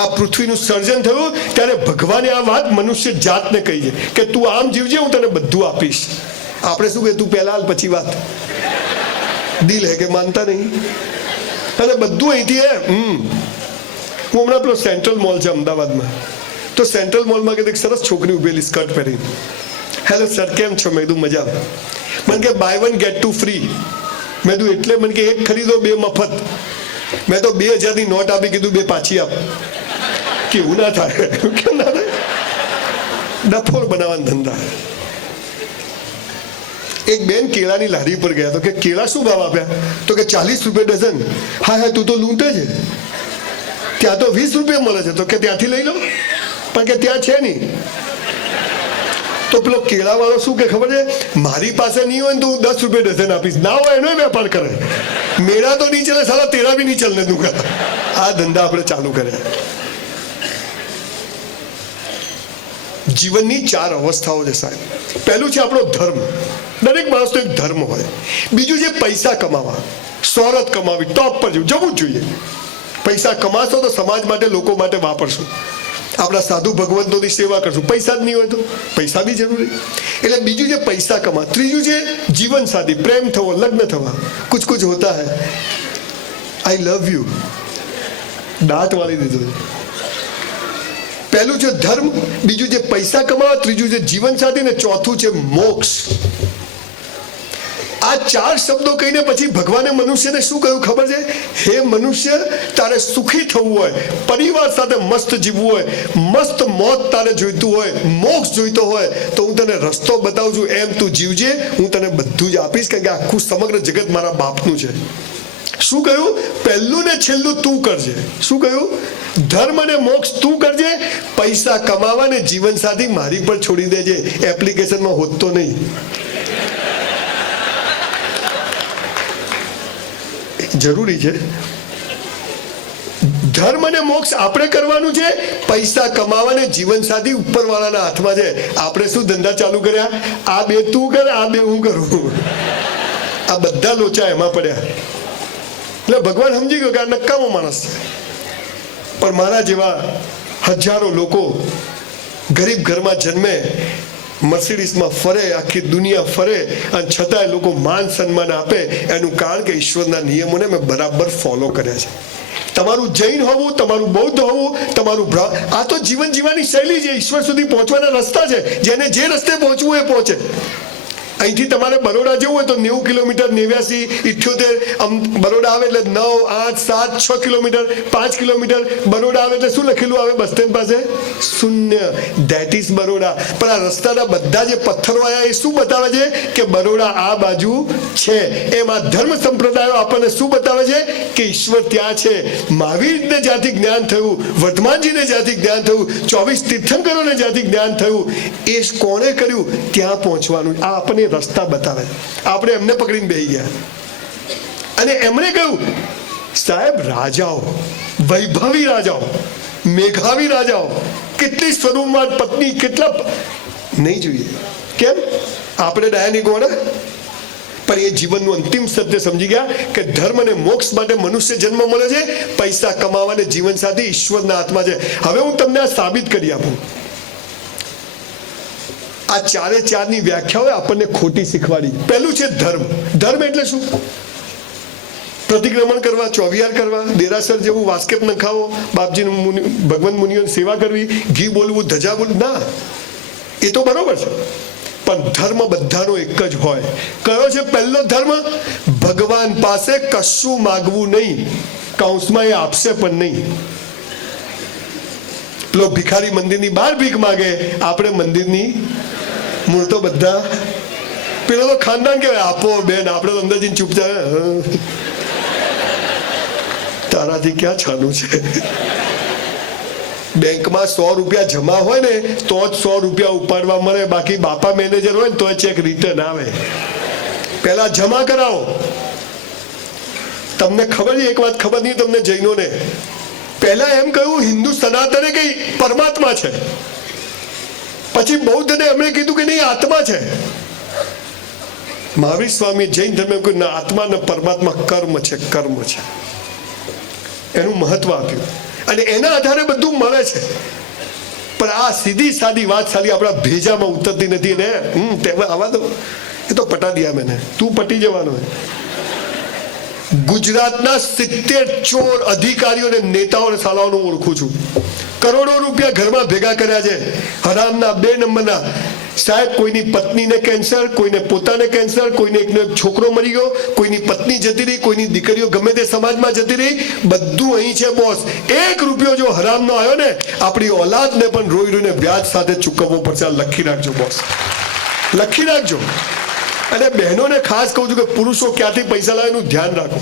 આ પૃથ્વીનું સર્જન થયું ત્યારે ભગવાને આ વાત મનુષ્ય જાતને કહી છે કે તું આમ જીવજે, હું તને બધું આપીશ. આપણે શું કે તું પહેલા હાલ પછી વાત. દિલ હે કે માનતા નહીં. અને બધું અહીંથી હે. હું હમણાં પેલો સેન્ટ્રલ મોલ છે અમદાવાદમાં, તો સેન્ટ્રલ મોલમાં કે એક સરસ છોકરી ઉભેલી સ્કર્ટ પહેરી. હેલો સર, કેમ છો? મેં કીધું મજા. મને કે બાય 1 get 2 ફ્રી. મેં કીધું એટલે? મને કે 1 ખરીદો 2 મફત. મેં તો 2000ની નોટ આપી, કીધું 2 પાછી આપ. કેવું ના થાય? કેમ ના થાય? ડફોર બનાવવાના ધંધા. એક બેન કેળાની લારી પર ગયા, તો કે કેળા શું ભાવ આપ્યા? તો કે 40 રૂપિયા ડઝન. હા, તું તો લૂંટે છે, ત્યાં તો 20 રૂપિયા મળે છે. તો કે ત્યાંથી લઈ લો, પણ કે ત્યાં છે નહીં. તો પેલો કેળા વાળો શું કે ખબર છે? મારી પાસે નહીં હોય ને તો હું 10 રૂપિયા ડઝન આપીશ, ના હોય એનો વેપાર કરે. મેરા તો નહીં ચલે, સાલા તેરા બી નહીં ચલને દૂંગા. આ ધંધા આપણે ચાલુ કર્યા. જીવનની 4 અવસ્થાઓ છે સાહેબ. પહેલું છે આપણો ધર્મ. દરેક માણસનો એક ધર્મ હોય. બીજું છે પૈસા કમાવા, શોહરત કમાવી, ટોપ પર જવું જ જોઈએ. પૈસા કમાશો તો સમાજ માટે, લોકો માટે વાપરશું. આપણા સાધુ ભગવંતોની સેવા કરશું. પૈસા જ નહીં હોય તો પૈસા બી જરૂરી. એટલે બીજું છે પૈસા કમા. ત્રીજું છે જીવન સાથી, પ્રેમ થવો, લગ્ન થવા. કુછ કુછ હોતા હૈ. આઈ લવ યુ દાંત વાળી દીધું. પહેલું છે ધર્મ, બીજું છે પૈસા કમાવા, ત્રીજું છે જીવન સાથી, ને ચોથું છે મોક્ષ. આ 4 શબ્દો કહીને પછી ભગવાને મનુષ્યને શું કહ્યું ખબર છે? હે મનુષ્ય, તારે સુખી થવું હોય, પરિવાર સાથે મસ્ત જીવવું હોય, મસ્ત મોત તારે જોઈતું હોય, મોક્ષ જોઈતો હોય, તો હું તને રસ્તો બતાવું છું. એમ તું જીવજે, હું તને બધું જ આપીશ. કારણ કે આખું સમગ્ર જગત મારા બાપનું છે. શું કહ્યું? પહેલું ને છેલ્લું તું કરજે. શું કહ્યું? ધર્મ અને મોક્ષ તું કરજે, પૈસા કમાવા ને જીવન સાથી મારી પર છોડી દેજે. એપ્લિકેશનમાં હોત તો નહીં. જરૂરી છે. ધર્મ અને મોક્ષ આપણે કરવાનું છે. પૈસા કમાવા ને જીવન સાથી ઉપરવાળાના હાથમાં છે. આપણે શું ધંધા ચાલુ કર્યા? આ 2 તું કર, આ 2 હું કરું. આ બધા લોચા એમાં પડ્યા. એટલે ભગવાન સમજી ગયો કે આ નકામો માણસ છે. પણ મારા જેવા હજારો લોકો ગરીબ ઘરમાં જન્મે, મર્સિડીઝમાં ફરે, આખી દુનિયા ફરે, અને છતાંય લોકો માન સન્માન આપે. એનું કારણ કે ઈશ્વરના નિયમોને મેં બરાબર ફોલો કર્યા છે. તમારું જૈન હોવું, તમારું બૌદ્ધ હોવું, તમારું આ તો જીવન જીવવાની શૈલી છે. ઈશ્વર સુધી પહોંચવાના રસ્તા છે. જેને જે રસ્તે પહોંચવું એ પહોંચે. અહીંથી તમારે બરોડા જવું હોય તો 90 કિલોમીટર, 89, 78. બરોડા આવે એટલે 9, 8, 7, 6 કિલોમીટર, 5 કિલોમીટર. બરોડા આવે એટલે શું લખેલું આવે બસ સ્ટેન્ડ પાસે? 0. That is Baroda. પણ આ રસ્તાના બધા જે પથ્થરો આવ્યા એ શું બતાવે છે? કે બરોડા આ બાજુ છે. એમાં ધર્મ સંપ્રદાયો આપણને શું બતાવે છે? કે ઈશ્વર ત્યાં છે. મહાવીરને જ્યાંથી જ્ઞાન થયું, વર્ધમાનજીને જ્યાંથી જ્ઞાન થયું, 24 તીર્થંકરોને જ્યાંથી જ્ઞાન થયું, એ કોણે કર્યું? ત્યાં પહોંચવાનું. આ આપણને રસ્તા બતાવે. આપણે એમને પકડીને બેસી ગયા. અને એમણે કહ્યું, સાહેબ, રાજાઓ, વૈભવી રાજાઓ, મેઘાવી રાજાઓ, કેટલી સ્વરૂપમાં પત્ની, કેટલા નહીં જોઈએ. કેમ? આપણે ડાયાની ગોળા. પણ એ જીવનનું અંતિમ સત્ય સમજી ગયા કે ધર્મ અને મોક્ષ માટે મનુષ્ય જન્મ મળે છે. પૈસા કમાવાને જીવન સાથે ઈશ્વરના હાથમાં છે. હવે હું તમને આ સાબિત કરી આપું. આ 4 વ્યાખ્યાઓ આપણને ખોટી શીખવાડી. પહેલું છે ધર્મ. ધર્મ એટલે શું? પ્રતિક્રમણ કરવા, ચોવિહાર કરવા, દેરાસર જેવું વાસ્કેપ નખાવો, બાપજીનું ભગવાન મુનિઓની સેવા કરવી, ઘી બોલવું, ધજા બોલવું, ના, એ તો બરોબર છે, પણ ધર્મ બધાનો એક જ હોય. કયો છે પહેલો ધર્મ? ભગવાન પાસે કશું માગવું નહીં, કૌંસમાં એ આપશે પણ નહીં. પેલો ભિખારી મંદિરની બહાર ભીખ માગે, આપણે મંદિરની મૂળ તો બધા, પેલો તો ખાનદાન કહેવાય, આપો બેન, આપણે તો અંદર જઈને ચૂપચાપ, તારાથી ક્યાં છાનું છે? બેંકમાં 100 રૂપિયા જમા હોય ને તો જ 100 રૂપિયા ઉપાડવા મળે, બાકી બાપા મેનેજર હોય ને તો ચેક રિટર્ન આવે. પહેલા જમા કરાવો. તમને ખબર છે એક વાત, ખબર નહીં તમને જૈનોને, પહેલા એમ કહ્યું હિન્દુ સનાતને કઈ પરમાત્મા છે, પછી બૌદ્ધને એમણે કીધું કે નહીં આત્મા છે. મહાવીર સ્વામી જૈન ધર્મ એમ કહ્યું ના, આત્મા ને પરમાત્મા કર્મ છે, કર્મ છે, એનું મહત્વ આપ્યું અને એના આધારે બધું મળે છે. પણ આ સીધી સાદી વાત સાલી આપણા ભેજામાં ઉતરતી નથી ને. આવા દો, એ તો પટા દિયા મેને, તું પટી જવાનો. ગુજરાતના 70 ચોર અધિકારીઓ અને નેતાઓને સાલાઓનું ઓળખું છું. કરોડો રૂપિયા ઘરમાં ભેગા કર્યા છે, હરામના 2 નંબરના. સાહેબ, કોઈની પત્નીને કેન્સર, કોઈને પોતાને કેન્સર, કોઈને એકનો એક છોકરો મરી ગયો, કોઈની પત્ની જતી રહી, કોઈની દીકરીઓ ગમે તે સમાજમાં જતી રહી, બધું અહીં છે બોસ. 1 રૂપિયો જો હરામનો આવ્યો ને, આપણી ઓલાદને પણ રોઈ રોઈને વ્યાજ સાથે ચૂકવવો પડશે. લખી રાખજો બોસ, લખી રાખજો. અને બહેનોને ખાસ કહું છું કે પુરુષો ક્યાંથી પૈસા લાવે એનું ધ્યાન રાખો.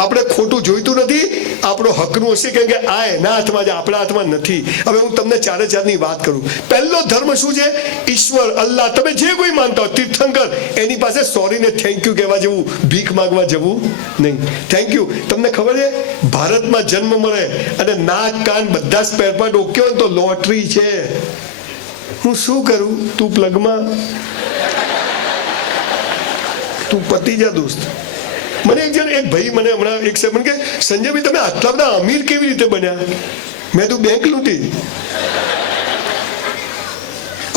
આપણે ખોટું જોઈતું નથી, આપણો હકનું હશે, કેમ કે આ એના હાથમાં છે, આપણા હાથમાં નથી. હવે હું તમને 4 વાત કરું. પહેલો ધર્મ શું છે? ઈશ્વર, અલ્લાહ, તમે જે કોઈ માનતા હો, તીર્થંકર, એની પાસે સોરી ને થેન્ક યુ કહેવા જેવું, ભીખ માંગવા જવું નહીં. Thank you. તમને ખબર છે ભારતમાં જન્મ મળે અને નાક કાન બધા સ્પેર પાર્ટ ઓકે હોય તો લોટરી છે. હું શું કરું? તું પ્લગમાં, તું પતી જા દોસ્ત. મને એક ભાઈ મને હમણાં એક સેકન્ડ કે સંજયભાઈ તમે આટલા બધા અમીર કેવી રીતે બન્યા? મેં તું બેંક લૂંટી.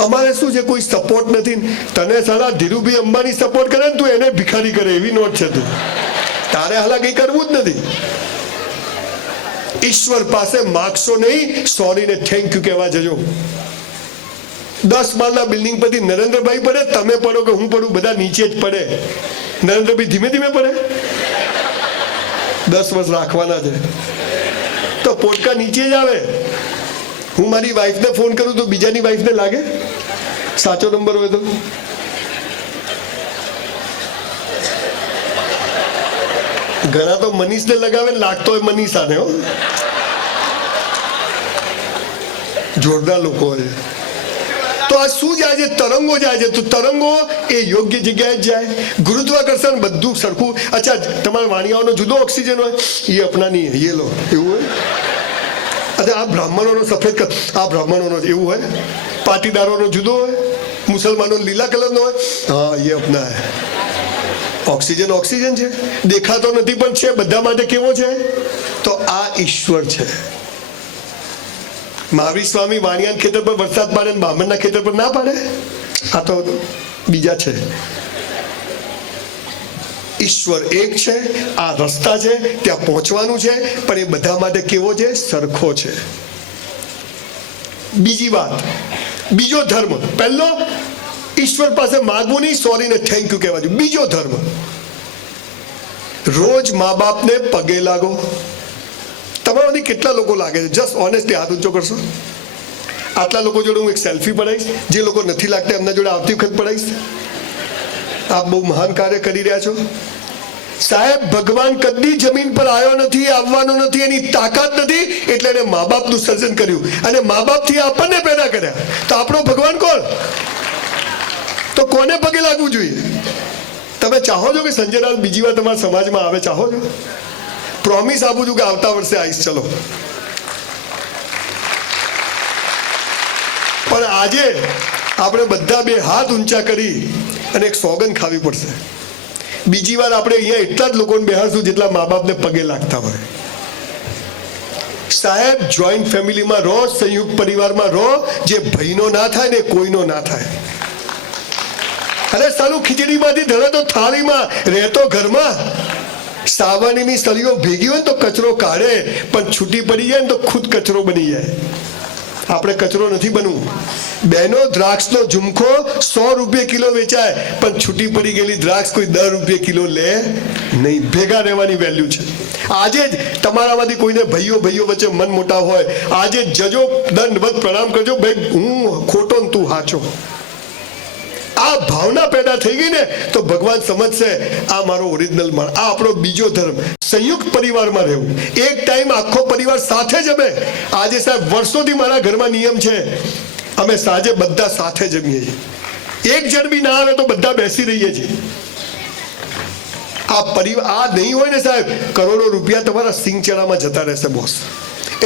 અમારે શું છે, કોઈ સપોર્ટ નથી. તને સાલા ધીરુભાઈ અંબાણી સપોર્ટ કરે ને તું એને ભિખારી કરે, એવી નોટ છે તું. તારે હાલા કઈ કરવું જ નથી. ઈશ્વર પાસે માગશો નહીં, સોરી ને થેન્ક યુ કહેવા જજો. 10 માળના બિલ્ડિંગ પરથી નરેન્દ્રભાઈ પડે, તમે પડો કે હું પડું, બધા નીચે જ પડે. નરેન્દ્રભાઈ ધીમે ધીમે પડે. 10 વર્ષ રાખવાના છે તો પોટકા નીચે જ આવે. હું મારી વાઈફને ફોન કરું તો બીજાની વાઈફને લાગે, સાચો નંબર હોય તો. ઘણા તો મનીષને લગાવે, લાગતો હોય મનીષાને. હો, જોરદાર લોકો હોય. તો આ શું જાય છે? તરંગો જાય છે. તો તરંગો એ યોગ્ય જગ્યાએ જ જાય. ગુરુત્વાકર્ષણ બધું સરખું. અચ્છા, તમારા વાણિયાઓનો જુદો ઓક્સિજન હોય, એ અપનાની એ લો, એવું હોય. અચ્છા, આ બ્રાહ્મણોનો સફેદ, આ બ્રાહ્મણોનો એવું હોય. પાટીદારોનો જુદો હોય, મુસલમાનો લીલા કલરનો હોય, હા એ અપનાય. ઓક્સિજન ઓક્સિજન છે, દેખાતો નથી પણ છે બધા માટે. કેવો છે? તો આ ઈશ્વર છે. મહાવીર સ્વામી વાણિયાના ખેતર પર વરસાદ પાડે ને બ્રાહ્મણના ખેતર પર ના પાડે? આ તો બીજા છે. ઈશ્વર એક છે, આ રસ્તા છે, ત્યાં પહોંચવાનું છે, પણ એ બધા માટે કેવો છે? સરખો છે. બીજી વાત, બીજો ધર્મ. પહેલો ઈશ્વર પાસે માગવું નહીં, સોરી ને થેન્ક યુ કહેવા જોઈએ. બીજો ધર્મ, રોજ મા બાપને પગે લાગો. તમારામાંથી કેટલા લોકો લાગે છે? જસ્ટ ઓનેસ્ટલી હાથ ઊંચો કરશો. આટલા લોકો જોડે હું એક સેલ્ફી પડાવીશ. જે લોકો નથી લાગતા એમના જોડે આવતી વખત પડાવીશ. આપ બહુ મહાન કાર્ય કરી રહ્યા છો. સાહેબ, ભગવાન કદી જમીન પર આવ્યો નથી, આવવાનો નથી, એની તાકાત નથી, એટલે એને મા બાપનું સર્જન કર્યું અને મા બાપથી આપણને પેદા કર્યા. તો આપણો ભગવાન કોણ? તો કોને પગે લાગવું જોઈએ? તમે ચાહો છો કે સંજયલાલ બીજી વાર તમારા સમાજમાં આવે? ચાહો છો? પ્રોમિસ આપું છું કે આવતા વર્ષે આવીશ. ચલો. પણ આજે આપણે બધા 2 હાથ ઊંચા કરી અને એક સોગંદ ખાવી પડશે. બીજી વાર આપણે અહીંયા એટલા જ લોકોને બેહાડશું જેટલા મા બાપને પગે લાગતા હોય. સાહેબ, જોઈન્ટ ફેમિલીમાં રહો, સંયુક્ત પરિવારમાં રહો. જે ભાઈનો ના થાય ને કોઈનો ના થાય. અરે સાલું ખીચડીમાંથી ધરે તો થાળીમાં, રહેતો ઘરમાં. સાવરણીની સળીઓ ભેગી હોય ને તો કચરો કાઢે, પણ છૂટી પડી જાય ને તો ખુદ કચરો બની જાય. આપણે કચરો નથી બનવું. બેનો, દ્રાક્ષનો ઝુમખો 100 રૂપિયા કિલો વેચાય, પણ છૂટી પડી ગયેલી દ્રાક્ષ કોઈ 10 રૂપિયા કિલો લે નહીં. ભેગા રહેવાની વેલ્યુ છે. આજે જ તમારામાંથી કોઈને ભાઈઓ વચ્ચે મન મોટા હોય, આજે જજો, દંડવત પ્રણામ કરજો, ભાઈ હું ખોટો ને તું સાચો. આ ભાવના પેદા થઈ ગઈ ને તો ભગવાન સમજશે આ મારો ઓરિજિનલ માણ, આ આપણો બીજો ધર્મ. સંયુક્ત પરિવારમાં રહેવું. એક ટાઈમ આખો પરિવાર સાથે જમે. આજે સાહેબ વર્ષોથી મારા ઘરમાં નિયમ છે, અમે સાંજે બધા સાથે જમીએ છીએ. એક જણ બી ના આવે તો બધા બેસી રહીએ છીએ. આ પરિવાર આ નહીં હોય ને સાહેબ, કરોડો રૂપિયા તમારા સિંગચેડામાં જતા રહેશે બોસ.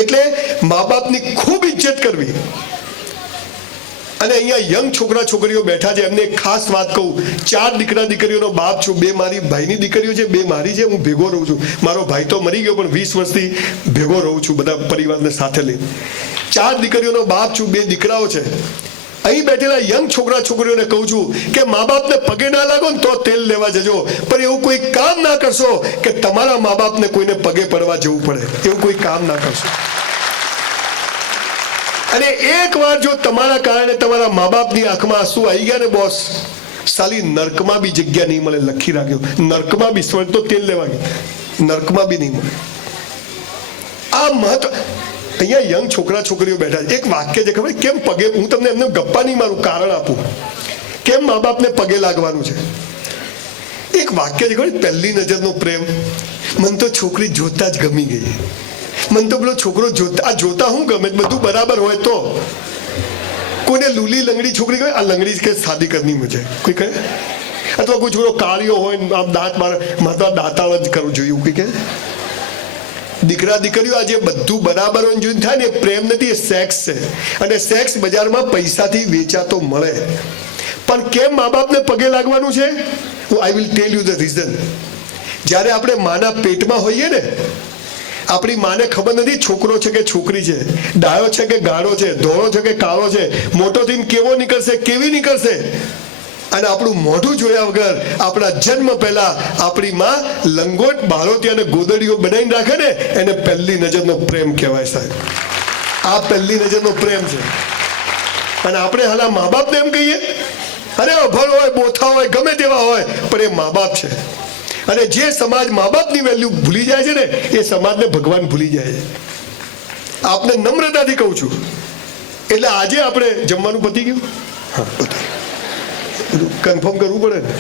એટલે મા બાપની ખૂબ ઇજ્જત કરવી. અને અહીંયા યંગ છોકરા છોકરીઓ બેઠા છે, એમને ખાસ વાત કહું. 4 દીકરા દીકરીઓનો બાપ છું. 2 મારી ભાઈની દીકરીઓ છે, 2 મારી છે. હું ભેગો રહું છું. મારો ભાઈ તો મરી ગયો, પણ 20 વર્ષથી ભેગો રહું છું બધા પરિવારને સાથે લઈને. 4 દીકરીઓનો બાપ છું, 2 દીકરાઓ છે. અહીં બેઠેલા યંગ છોકરા છોકરીઓને કહું છું કે મા બાપને પગે ના લાગો ને તો તેલ લેવા જજો, પણ એવું કોઈ કામ ના કરશો કે તમારા મા બાપને કોઈને પગે પડવા જવું પડે. એવું કોઈ કામ ના કરશો. અને એકવાર જો તમારા કારણે તમારા મા બાપની આંખમાં આંસુ આવી ગયા ને બોસ, સાલી નર્કમાં બી જગ્યા નહીં મળે. લખી રાખ્યો, નર્કમાં બી. સ્વર્ગ તો તેલ લેવા ગયા, નર્કમાં બી નહીં મળે. આ મહત્વ. અહીંયા યંગ છોકરા છોકરીઓ બેઠા છે. એક વાક્ય છે ખબર કેમ પગે, હું તમને એમને ગપ્પા નહીં મારું, કારણ આપું કેમ મા બાપને પગે લાગવાનું છે. એક વાક્ય છે ખબર, પહેલી નજરનો પ્રેમ. મને તો છોકરી જોતા જ ગમી ગઈ. મને તો પેલો છોકરો જોતા હું ગમે, બધું બરાબર હોય તો. કોઈને લૂલી લંગડી છોકરી કહે, આ લંગડી કે શાદી કરની મુજે, કોઈ કહે. અથવા કોઈ છોકરો કાળિયો હોય, આમ દાંત મારે તો દાંતાળ જ કરવું જોઈએ કોઈ કહે. દીકરા દીકરીઓ આજે બધું બરાબર જોઈને થાય ને, પ્રેમ નથી, એ સેક્સ છે. અને સેક્સ બજારમાં પૈસાથી વેચાતો મળે. પણ કેમ મા બાપને પગે લાગવાનું છે? I will tell you the reason. જ્યારે આપણે માના પેટમાં હોઈએ ને, આપણી માને ખબર નથી છોકરો છે કે છોકરી છે, ડાયો છે કે ગાળો છે, ધોળો છે કે કાળો છે, મોટો થઈને કેવો નીકળશે, કેવી નીકળશે. અને આપણું મોઢું જોયા વગર આપણા જન્મ પહેલા આપણી માં લંગોટ, બાળોતી અને ગોદડીઓ બનાવીને રાખે ને, એને પહેલી નજરનો પ્રેમ કહેવાય સાહેબ. આ પહેલી નજરનો પ્રેમ છે. અને આપણે હાલ મા બાપને એમ કહીએ, અરે અભણ હોય, બોથા હોય, ગમે તેવા હોય, પણ એ મા બાપ છે. અને જે સમાજ મા બાપની વેલ્યુ ભૂલી જાય છે ને, એ સમાજને ભગવાન ભૂલી જાય છે. આપને નમ્રતાથી કહું છું. એટલે આજે આપણે જમવાનું પતી ગયું? હા, પતી. કન્ફર્મ કરવું પડે ને.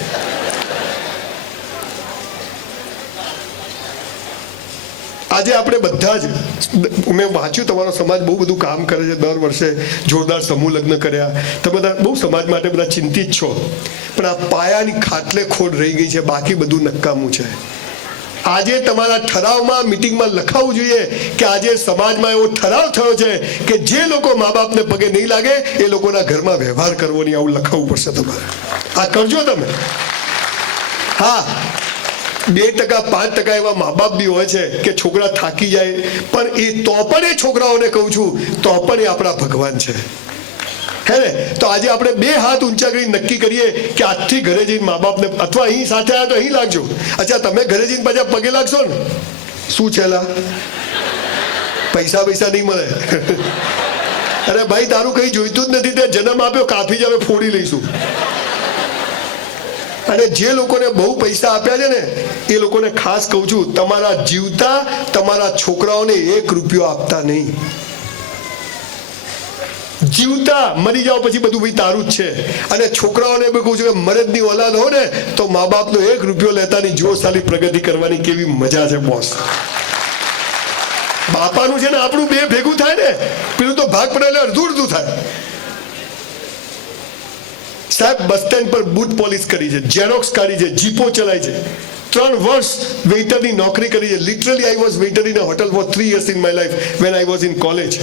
આજે આપણે બધા જ, મેં વાંચ્યું તમારો સમાજ બહુ બધું કામ કરે છે. દર વર્ષે જોરદાર સમૂહ લગ્ન કર્યા. તમે બધા બહુ સમાજ માટે બધા ચિંતિત છો, પણ આ પાયાની ખાટલે ખોડ રહી ગઈ છે, બાકી બધું નકામું છે. આજે તમારા ઠરાવમાં, મિટિંગમાં લખાવવું જોઈએ કે આજે સમાજમાં એવો ઠરાવ થયો છે કે જે લોકો મા બાપને પગે નહીં લાગે એ લોકોના ઘરમાં વ્યવહાર કરવો નહીં, આવું લખાવવું પડશે તમારે. આ કરજો તમે. હા, 2% 5% એવા મા બાપ બી હોય છે કે છોકરા થાકી જાય, પણ તો પણ એ છોકરાઓને કહું છું, તો પણ એ આપણા ભગવાન છે. હે ને? તો આજે આપણે 2 હાથ ઊંચા કરી નક્કી કરીએ કે આજથી ઘરે જઈને મા બાપને, અથવા અહીં સાથે આવ્યા તો અહીં લાગજો. અચ્છા, તમે ઘરે જઈને પાછા પગે લાગશો ને, શું છેલા પૈસા નહીં મળે. અરે ભાઈ, તારું કઈ જોઈતું જ નથી, તે જન્મ આપ્યો, કાફી જ હવે ફોડી લઈશું. અને જે લોકોને બહુ પૈસા આપ્યા છે ને, એ લોકોને ખાસ કહું છું, તમારા જીવતા તમારા છોકરાઓને 1 રૂપિયો આપતા નહીં. જીવતા મરી જાઓ પછી બધું ભાઈ તારું જ છે. અને છોકરાઓને બી કહું છું કે મરદની ઓલાદ હો ને તો મા બાપનો 1 રૂપિયો લેતા નહીં. જો સાલી પ્રગતિ કરવાની કેવી મજા છે બોસ. બાપાનું છે ને આપણું 2 ભેગું થાય ને, પેલું તો ભાગ પડે એટલે અડધું થાય. સાહેબ, બસ સ્ટેન્ડ પર બૂટ પોલિશ કરી છે, ઝેરોક્સ કાઢી છે, જીપો ચલાવી છે, 3 વર્ષ વેઇટરની નોકરી કરી છે. Literally I was waiter in a hotel for 3 years in my life when I was in college.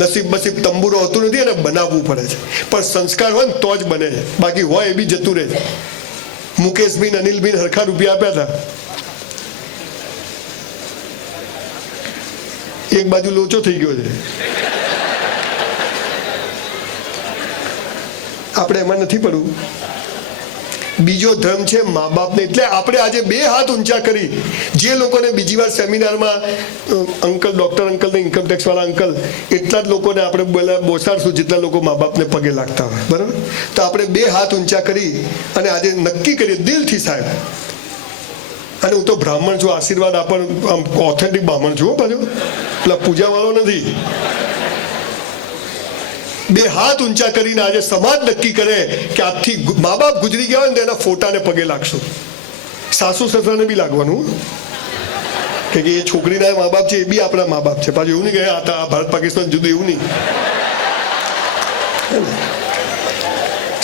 નસીબ તંબુરો હોતું નથી અને બનાવવું પડે છે, પણ સંસ્કાર હોય ને તો જ બને છે, બાકી હોય એ બી જતું રહે છે. મુકેશબીન, અનિલબીન હરખા રૂપિયા આપ્યા હતા. એક બાજુ લોચો થઈ ગયો છે. આપણે એમાં નથી પડવું. બીજો ધર્મ છે મા બાપને. એટલે આપણે આજે બે હાથ ઊંચા કરી જે લોકોને બીજી વાર સેમિનારમાં અંકલ, ડોક્ટર અંકલ ને ઇન્કમટેક્સ વાળા અંકલ, એટલા જ લોકોને આપણે બોસાડશું જેટલા લોકો મા બાપને પગે લાગતા હોય. બરાબર? તો આપણે બે હાથ ઊંચા કરી અને આજે નક્કી કરીએ દિલથી સાહેબ. અને હું તો બ્રાહ્મણ છું, આશીર્વાદ આપણ આમ ઓથેન્ટિક બ્રાહ્મણ છું પાછો, પેલા પૂજા વાળો નથી. બે હાથ ઊંચા કરીને આજે સમાજ નક્કી કરે કે આજથી મા બાપ ગુજરી ગયા હોય ને એના ફોટાને પગે લાગશું. સાસુ સસરાને બી લાગવાનું કે એ છોકરીના મા બાપ છે એ બી આપણા મા બાપ છે. પાછું એવું નહીં કે આ ભારત પાકિસ્તાન જુદું, એવું નહીં.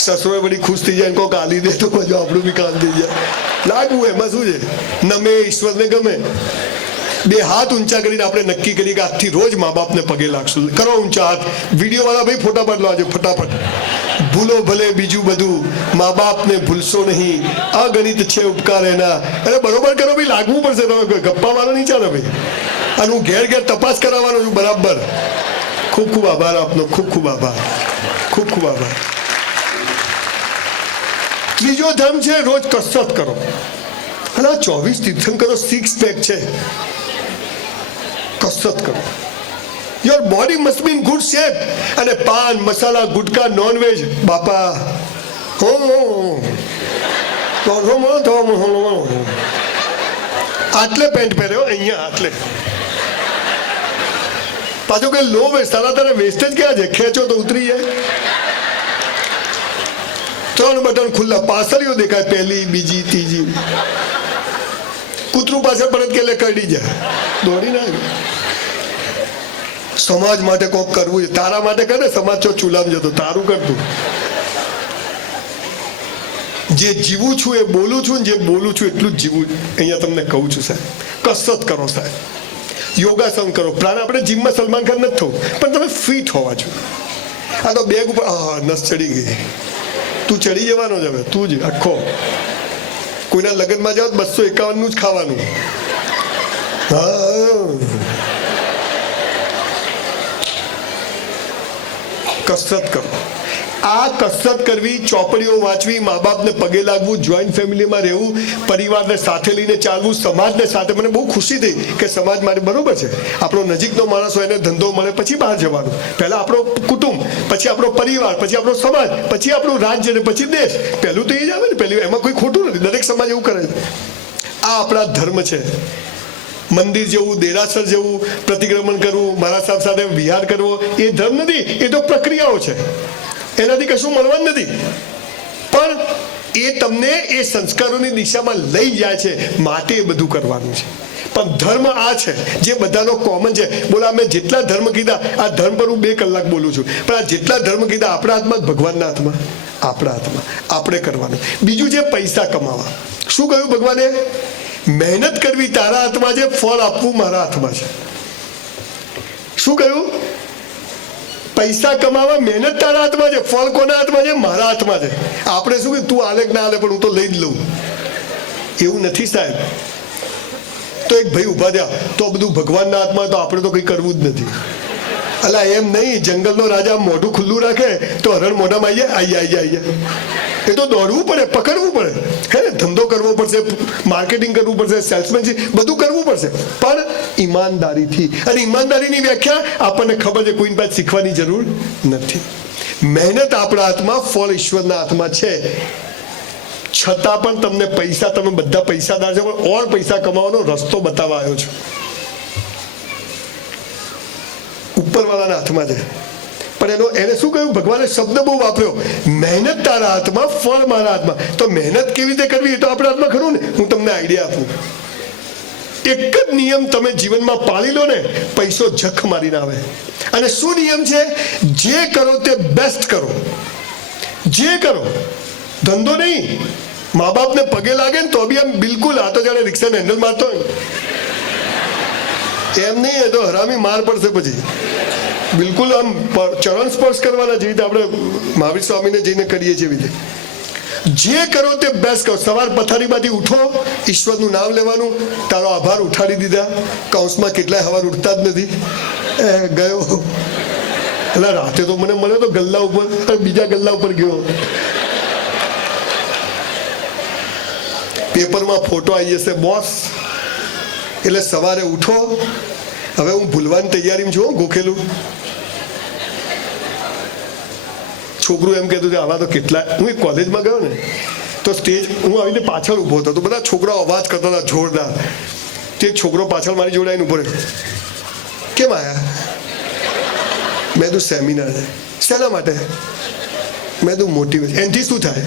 સસરો વળી ખુશ થઈ જાય કોક આલી દે તો પાછું આપણું બી કામ થઈ જાય. લાગવું એમાં શું છે, નમે ઈશ્વરને ગમે. બે હાથ ઊંચા કરીને આપણે નક્કી કરીએ કે આજથી રોજ મા બાપને પગે લાગશું. કરો ઊંચા હાથ. વિડીયો વાળા ભાઈ ફોટા પાડલો આજે ફટાફટ. ભૂલો ભલે બીજું બધું, મા બાપને ભૂલશો નહીં, અગણિત છે ઉપકાર એના. અરે બરોબર કરો ભાઈ, લાગવું પડશે. તમે ગપ્પા વાળો નહીં ચાલે ભાઈ. અને હું ઘેર ઘેર તપાસ કરાવવાનો છું બરાબર. ખૂબ ખૂબ આભાર આપનો, ખૂબ ખૂબ આભાર, ખૂબ ખૂબ આભાર. ત્રીજો ધર્મ છે રોજ કસરત કરો. અને આ 24 તીર્થંકરો 6 પેક છે. કસરત કરો. Your body must be in good shape. અને પાન, મસાલા, ગુટકા, નોનવેજ બાપા આટલે પેન્ટ પહેર્યો અહીંયા આટલે. પાછો કે લો વેસ્ટ. સારા તારે વેસ્ટેજ ક્યાં છે? ખેંચો તો ઉતરી જાય. 3 બટન ખુલ્લા, પાસળીઓ દેખાય, પહેલી, બીજી, ત્રીજી. કૂતરું પાછળ પડે કે કરડી જાય, દોડી ના. સમાજ માટે કોક કરવું છે. તારા માટે કરે, સમાજ છો ચૂલામ જતો, તારું કરતું. જે જીવું છું એ બોલું છું, જે બોલું છું એટલું જ જીવું. અહીંયા તમને કહું છું સાહેબ, કસરત કરો સાહેબ, યોગાસન કરો. પ્રાણ આપણે જીમમાં સલમાન ખાન નથી થવું, પણ તમે ફિટ હોવા છો. આ તો બેગ ઉપર નસ ચડી ગઈ, તું ચડી જવાનો જ હવે, તું જ આખો. કોઈના લગ્નમાં જાઓ 251 નું જ ખાવાનું. કસરત કરો. આ કસરત કરવી, ચોપડીઓ વાંચવી, મા બાપને પગે લાગવું, જોઈન્ટ ફેમિલીમાં રહેવું, પરિવારને સાથે લઈને ચાલવું, સમાજને સાથે. મને બહુ ખુશી થઈ કે સમાજ માટે બરોબર છે. આપણો નજીકનો માણસ હોય એને ધંધો મળે પછી બહાર જવાનું. પહેલા આપણો કુટુંબ, પછી આપણો પરિવાર, પછી આપણો સમાજ, પછી આપણું રાજ્ય ને પછી દેશ. પહેલું તો એ જ આવે ને. પહેલું એમાં કોઈ ખોટું નથી. દરેક સમાજ એવું કરે છે. આ આપણા ધર્મ છે. મંદિર જવું, દેરાસર જવું, પ્રતિક્રમણ કરવું, મારા સાહેબ સાથે વિહાર કરવો એ ધર્મ નથી. એ તો પ્રક્રિયાઓ છે. એનાથી કશું મળવાનું નથી. પણ એ તમને એ સંસ્કારોની દિશામાં લઈ જાય છે, માટે એ બધું કરવાનું છે. પણ ધર્મ આ છે જે બધાનો કોમન છે. બોલા મેં જેટલા ધર્મ કીધા, આ ધર્મ પર હું 2 કલાક બોલું છું, પણ આ જેટલા ધર્મ કીધા આપણા હાથમાં, ભગવાનના હાથમાં, આપણા હાથમાં. આપણે કરવાનું. બીજું છે પૈસા કમાવા. શું કહ્યું ભગવાને? મહેનત કરવી તારા હાથમાં છે, ફળ આપવું મારા હાથમાં છે. શું કહ્યું? પૈસા કમાવા, મહેનત તારા હાથમાં છે, ફળ કોના હાથમાં છે? મારા હાથમાં છે. આપણે શું કે તું આલે કે ના આલે પણ હું તો લઈ જ લઉં, એવું નથી સાહેબ. તો એક ભાઈ ઉભા થયા, તો બધું ભગવાનના હાથમાં, તો આપણે તો કંઈ કરવું જ નથી. અલા એમ નહીં, જંગલનો રાજા મોઢું ખુલ્લું રાખે તો હરણ મોઢામાં આવી જાય. એ તો દોડવું પડે, પકડવું પડે, હે ને? ધંધો કરવો પડશે, માર્કેટિંગ કરવું પડશે, સેલ્સમેનશીપ બધું કરવું પડશે, પણ ઈમાનદારીથી. અને ઈમાનદારીની વ્યાખ્યા આપણને ખબર છે, કોઈની પાસે શીખવાની જરૂર નથી. મહેનત આપણા હાથમાં, ફળ ઈશ્વરના હાથમાં છે. છતાં પણ તમને પૈસા, તમે બધા પૈસાદાર છો, પણ ઓર પૈસા કમાવાનો રસ્તો બતાવવા આવ્યો છું. ઉપરવાળાના હાથમાં છે. પણ એને શું કહ્યું ભગવાને? શબ્દ બહુ વાપર્યો, મહેનત તારા હાથમાં, ફળ મારા હાથમાં. તો મહેનત કેવી રીતે કરવી એ તો આપણા હાથમાં ખરું ને. હું તમને આઈડિયા આપું. એક જ નિયમ તમે જીવનમાં પાળી લો ને, પૈસો જખ મારીને આવે. અને શું નિયમ છે? જે કરો તે બેસ્ટ કરો. જે કરો, ધંધો નહીં. મા બાપને પગે લાગે ને તો બી આમ બિલકુલ, આ તો જાણે રિક્ષાને હેન્ડલ મારતો હોય એમ નહીં. એ તો હરામી માર પડશે પછી. બિલકુલ આમ ચરણ સ્પર્શ કરવાના, જેવી રીતે આપણે મહાવીર સ્વામીને જઈને કરીએ છીએ એવી રીતે. જે કરો તે બેસ્ટ કરો. સવાર પથારીમાંથી ઉઠો, ઈશ્વરનું નામ લેવાનું. તારો આભાર, ઉઠાડી દીધા. કૌંસમાં કેટલાય સવાર ઉઠતા જ નથી. ગયો એટલે રાતે તો મને મળ્યો તો ગલ્લા ઉપર, બીજા ગલ્લા ઉપર ગયો. પેપરમાં ફોટો આવી જશે બોસ, એટલે સવારે ઉઠો. હવે હું ભૂલવાની તૈયારીમાં છું, ગોખેલું. છોકરું એમ કહેતું કે આવા તો કેટલા. હું એક કોલેજમાં ગયો ને તો સ્ટેજ હું આવીને પાછળ ઊભો હતો, તો બધા છોકરાઓ અવાજ કરતા હતા જોરદાર. તે છોકરો પાછળ મારી જોડે આવીને ઊભો રહ્યો. કેમ આયા? મેં તું સેમિનાર છે. શેના માટે? મેં તું મોટિવેશન. એનાથી શું થાય?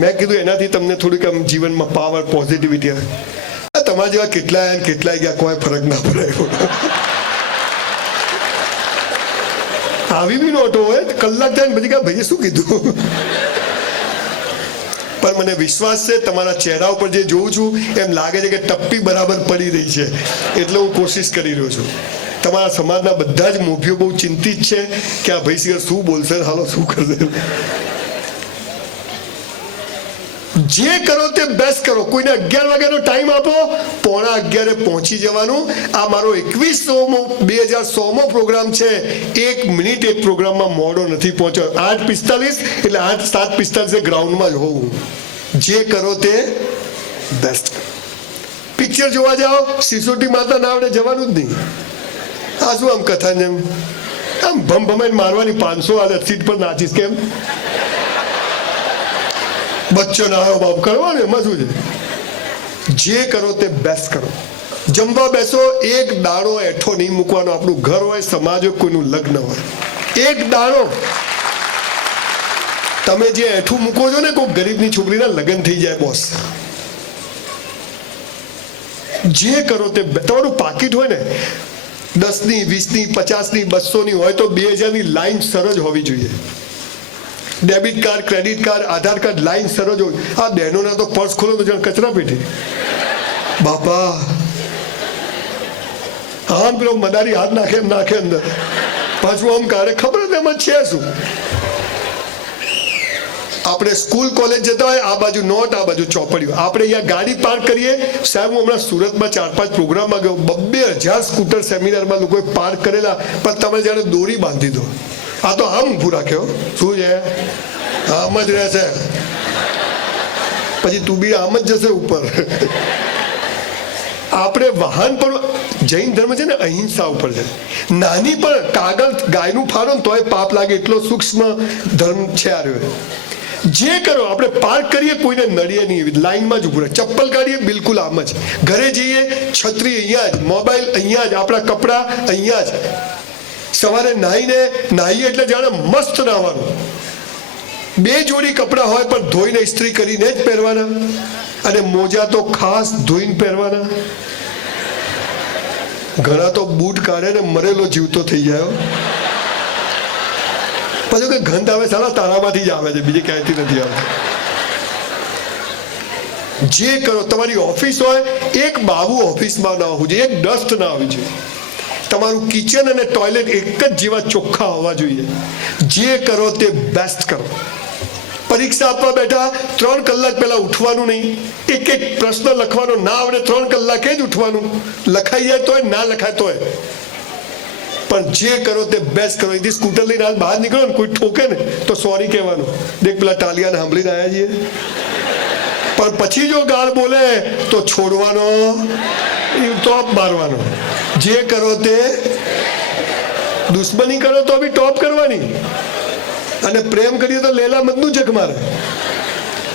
મેં કીધું એનાથી તમને થોડીક આમ જીવનમાં પાવર, પોઝિટિવિટી આવે. તમારા જેવા કેટલાય ગયા, કોઈ ફરક ના પડે. આવી બી નહોતો હોય, કલાક થાય ને પછી કા ભાઈએ શું કીધું. પણ મને વિશ્વાસ છે તમારા ચહેરા ઉપર જે જોઉં છું એમ લાગે છે કે ટપ્પી બરાબર પડી રહી છે, એટલે હું કોશિશ કરી રહ્યો છું. તમારા સમાજના બધા જ મોભીઓ બહુ ચિંતિત છે કે આ ભાઈ શું બોલશે, હાલો શું કરશે. જે કરો તે બેસ્ટ કરો. કોઈને 11 વાગ્યાનો ટાઈમ આપો, 11:15 પહોંચી જવાનું. આ મારો 2016મો પ્રોગ્રામ છે. 1 મિનિટ એક પ્રોગ્રામમાં મોડો નથી પહોંચ્યો. 8:45 એટલે 7:45 ગ્રાઉન્ડમાં જ હોવું. જે કરો તે બેસ્ટ. પિક્ચર જોવા જાઓ, સિસોટી માતા ના આવડે જવાનું જ નહીં. આ શું આમ કથા જેમ આમ ભમાઈને મારવાની, 500 હાલે સીટ પર નાચીશ કેમ? બચ્ચો ના આવ્યો બાપ કરવાનું, એમાં શું છે? જે કરો તે બેસ્ટ કરો. જમવા બેસો, એક દાણો એઠો નહીં મૂકવાનો. આપણું ઘર હોય, સમાજ હોય, કોઈનું લગ્ન હોય, એક દાણો તમે જે એઠું મૂકો છો ને, કોઈ ગરીબની છોકરીના લગ્ન થઈ જાય બોસ. જે કરો તે તમારું પાકીટ હોય ને 10ની, 20ની, 50ની, 200ની હોય તો 2000ની લાઈન સરજ હોવી જોઈએ. ડેબિટ કાર્ડ, ક્રેડિટ કાર્ડ, આધાર કાર્ડ લાઈન સરજ હોય. આ બહેનોના તો પર્સ ખોલો તો જાણ કચરા પેટી. બાપા હા, પેલો મદારી હાથ નાખે અંદર, પાછું આમ કાઢે, ખબર જ એમાં છે શું. આપણે સ્કૂલ કોલેજ જતા હોય, આ બાજુ નોટ, આ બાજુ ચોપડીઓ. આપણે અહીંયા ગાડી પાર્ક કરીએ. સાહેબ હું હમણાં સુરતમાં 4-5 પ્રોગ્રામમાં ગયો, 2,000 સ્કૂટર સેમિનારમાં લોકોએ પાર્ક કરેલા, પણ તમે જ્યારે દોરી બાંધી દો. આ તો આમ ઊભું રાખ્યો, શું છે આમ જ રહેશે, પછી તું બી આમ જ જશે ઉપર. આપણે વાહન પણ જૈન ધર્મ છે ને અહિંસા ઉપર છે. નાની પણ કાગળ ગાયનું ફાડો ને તોય પાપ લાગે, એટલો સૂક્ષ્મ ધર્મ છે આ રહ્યો. જે કરો, આપણે પાર્ક કરીએ કોઈને નડીએ નહીં, લાઈનમાં જ ઉભું રહે. ચપ્પલ કાઢીએ બિલકુલ આમ જ. ઘરે જઈએ છત્રી અહીંયા જ, મોબાઈલ અહીંયા જ, આપણા કપડાં અહીંયા જ. સવારે નાહીએ એટલે જાણે મસ્ત નાવાનું. 2 જોડી કપડાં હોય પણ ધોઈને ઇસ્ત્રી કરીને જ પહેરવાના, અને મોજા તો ખાસ ધોઈને પહેરવાના. ઘણા તો બૂટ કાઢે ને મરેલો જીવતો થઈ જાય. પાછું કે ગંધ આવે સાલા તારામાંથી જ આવે છે, બીજે ક્યાંયથી નથી આવતી. જે કરો, તમારી ઓફિસ હોય, એક બાબુ ઓફિસમાં ના હોવું જોઈએ, એક ડસ્ટ ના આવવી જોઈએ. તમારું કિચન અને ટોયલેટ એક જ જેવા ચોખ્ખા હોવા જોઈએ. જે કરો તે બેસ્ટ કરો. પરીક્ષા આપવા બેઠા 3 કલાક પહેલા ઉઠવાનું નહીં. એક પ્રશ્ન લખવાનો ના આવડે 3 કલાકે જ ઉઠવાનું. લખાઈ જાય તોય, ના લખાય તોય. પણ જે કરો તે બેસ્ટ કરો. એથી સ્કૂટર લઈને બહાર નીકળો ને, કોઈ ઠોકે ને તો સોરી કહેવાનું. દેખ પેલા ટાલિયાને સાંભળીને આવ્યા છીએ. પણ પછી જો ગાળ બોલે તો છોડવાનો, ટોપ મારવાનો. જે કરો તે, દુશ્મની કરો તો બી ટોપ કરવાની, અને પ્રેમ કરીએ તો લેલા મતનું જગ મારે.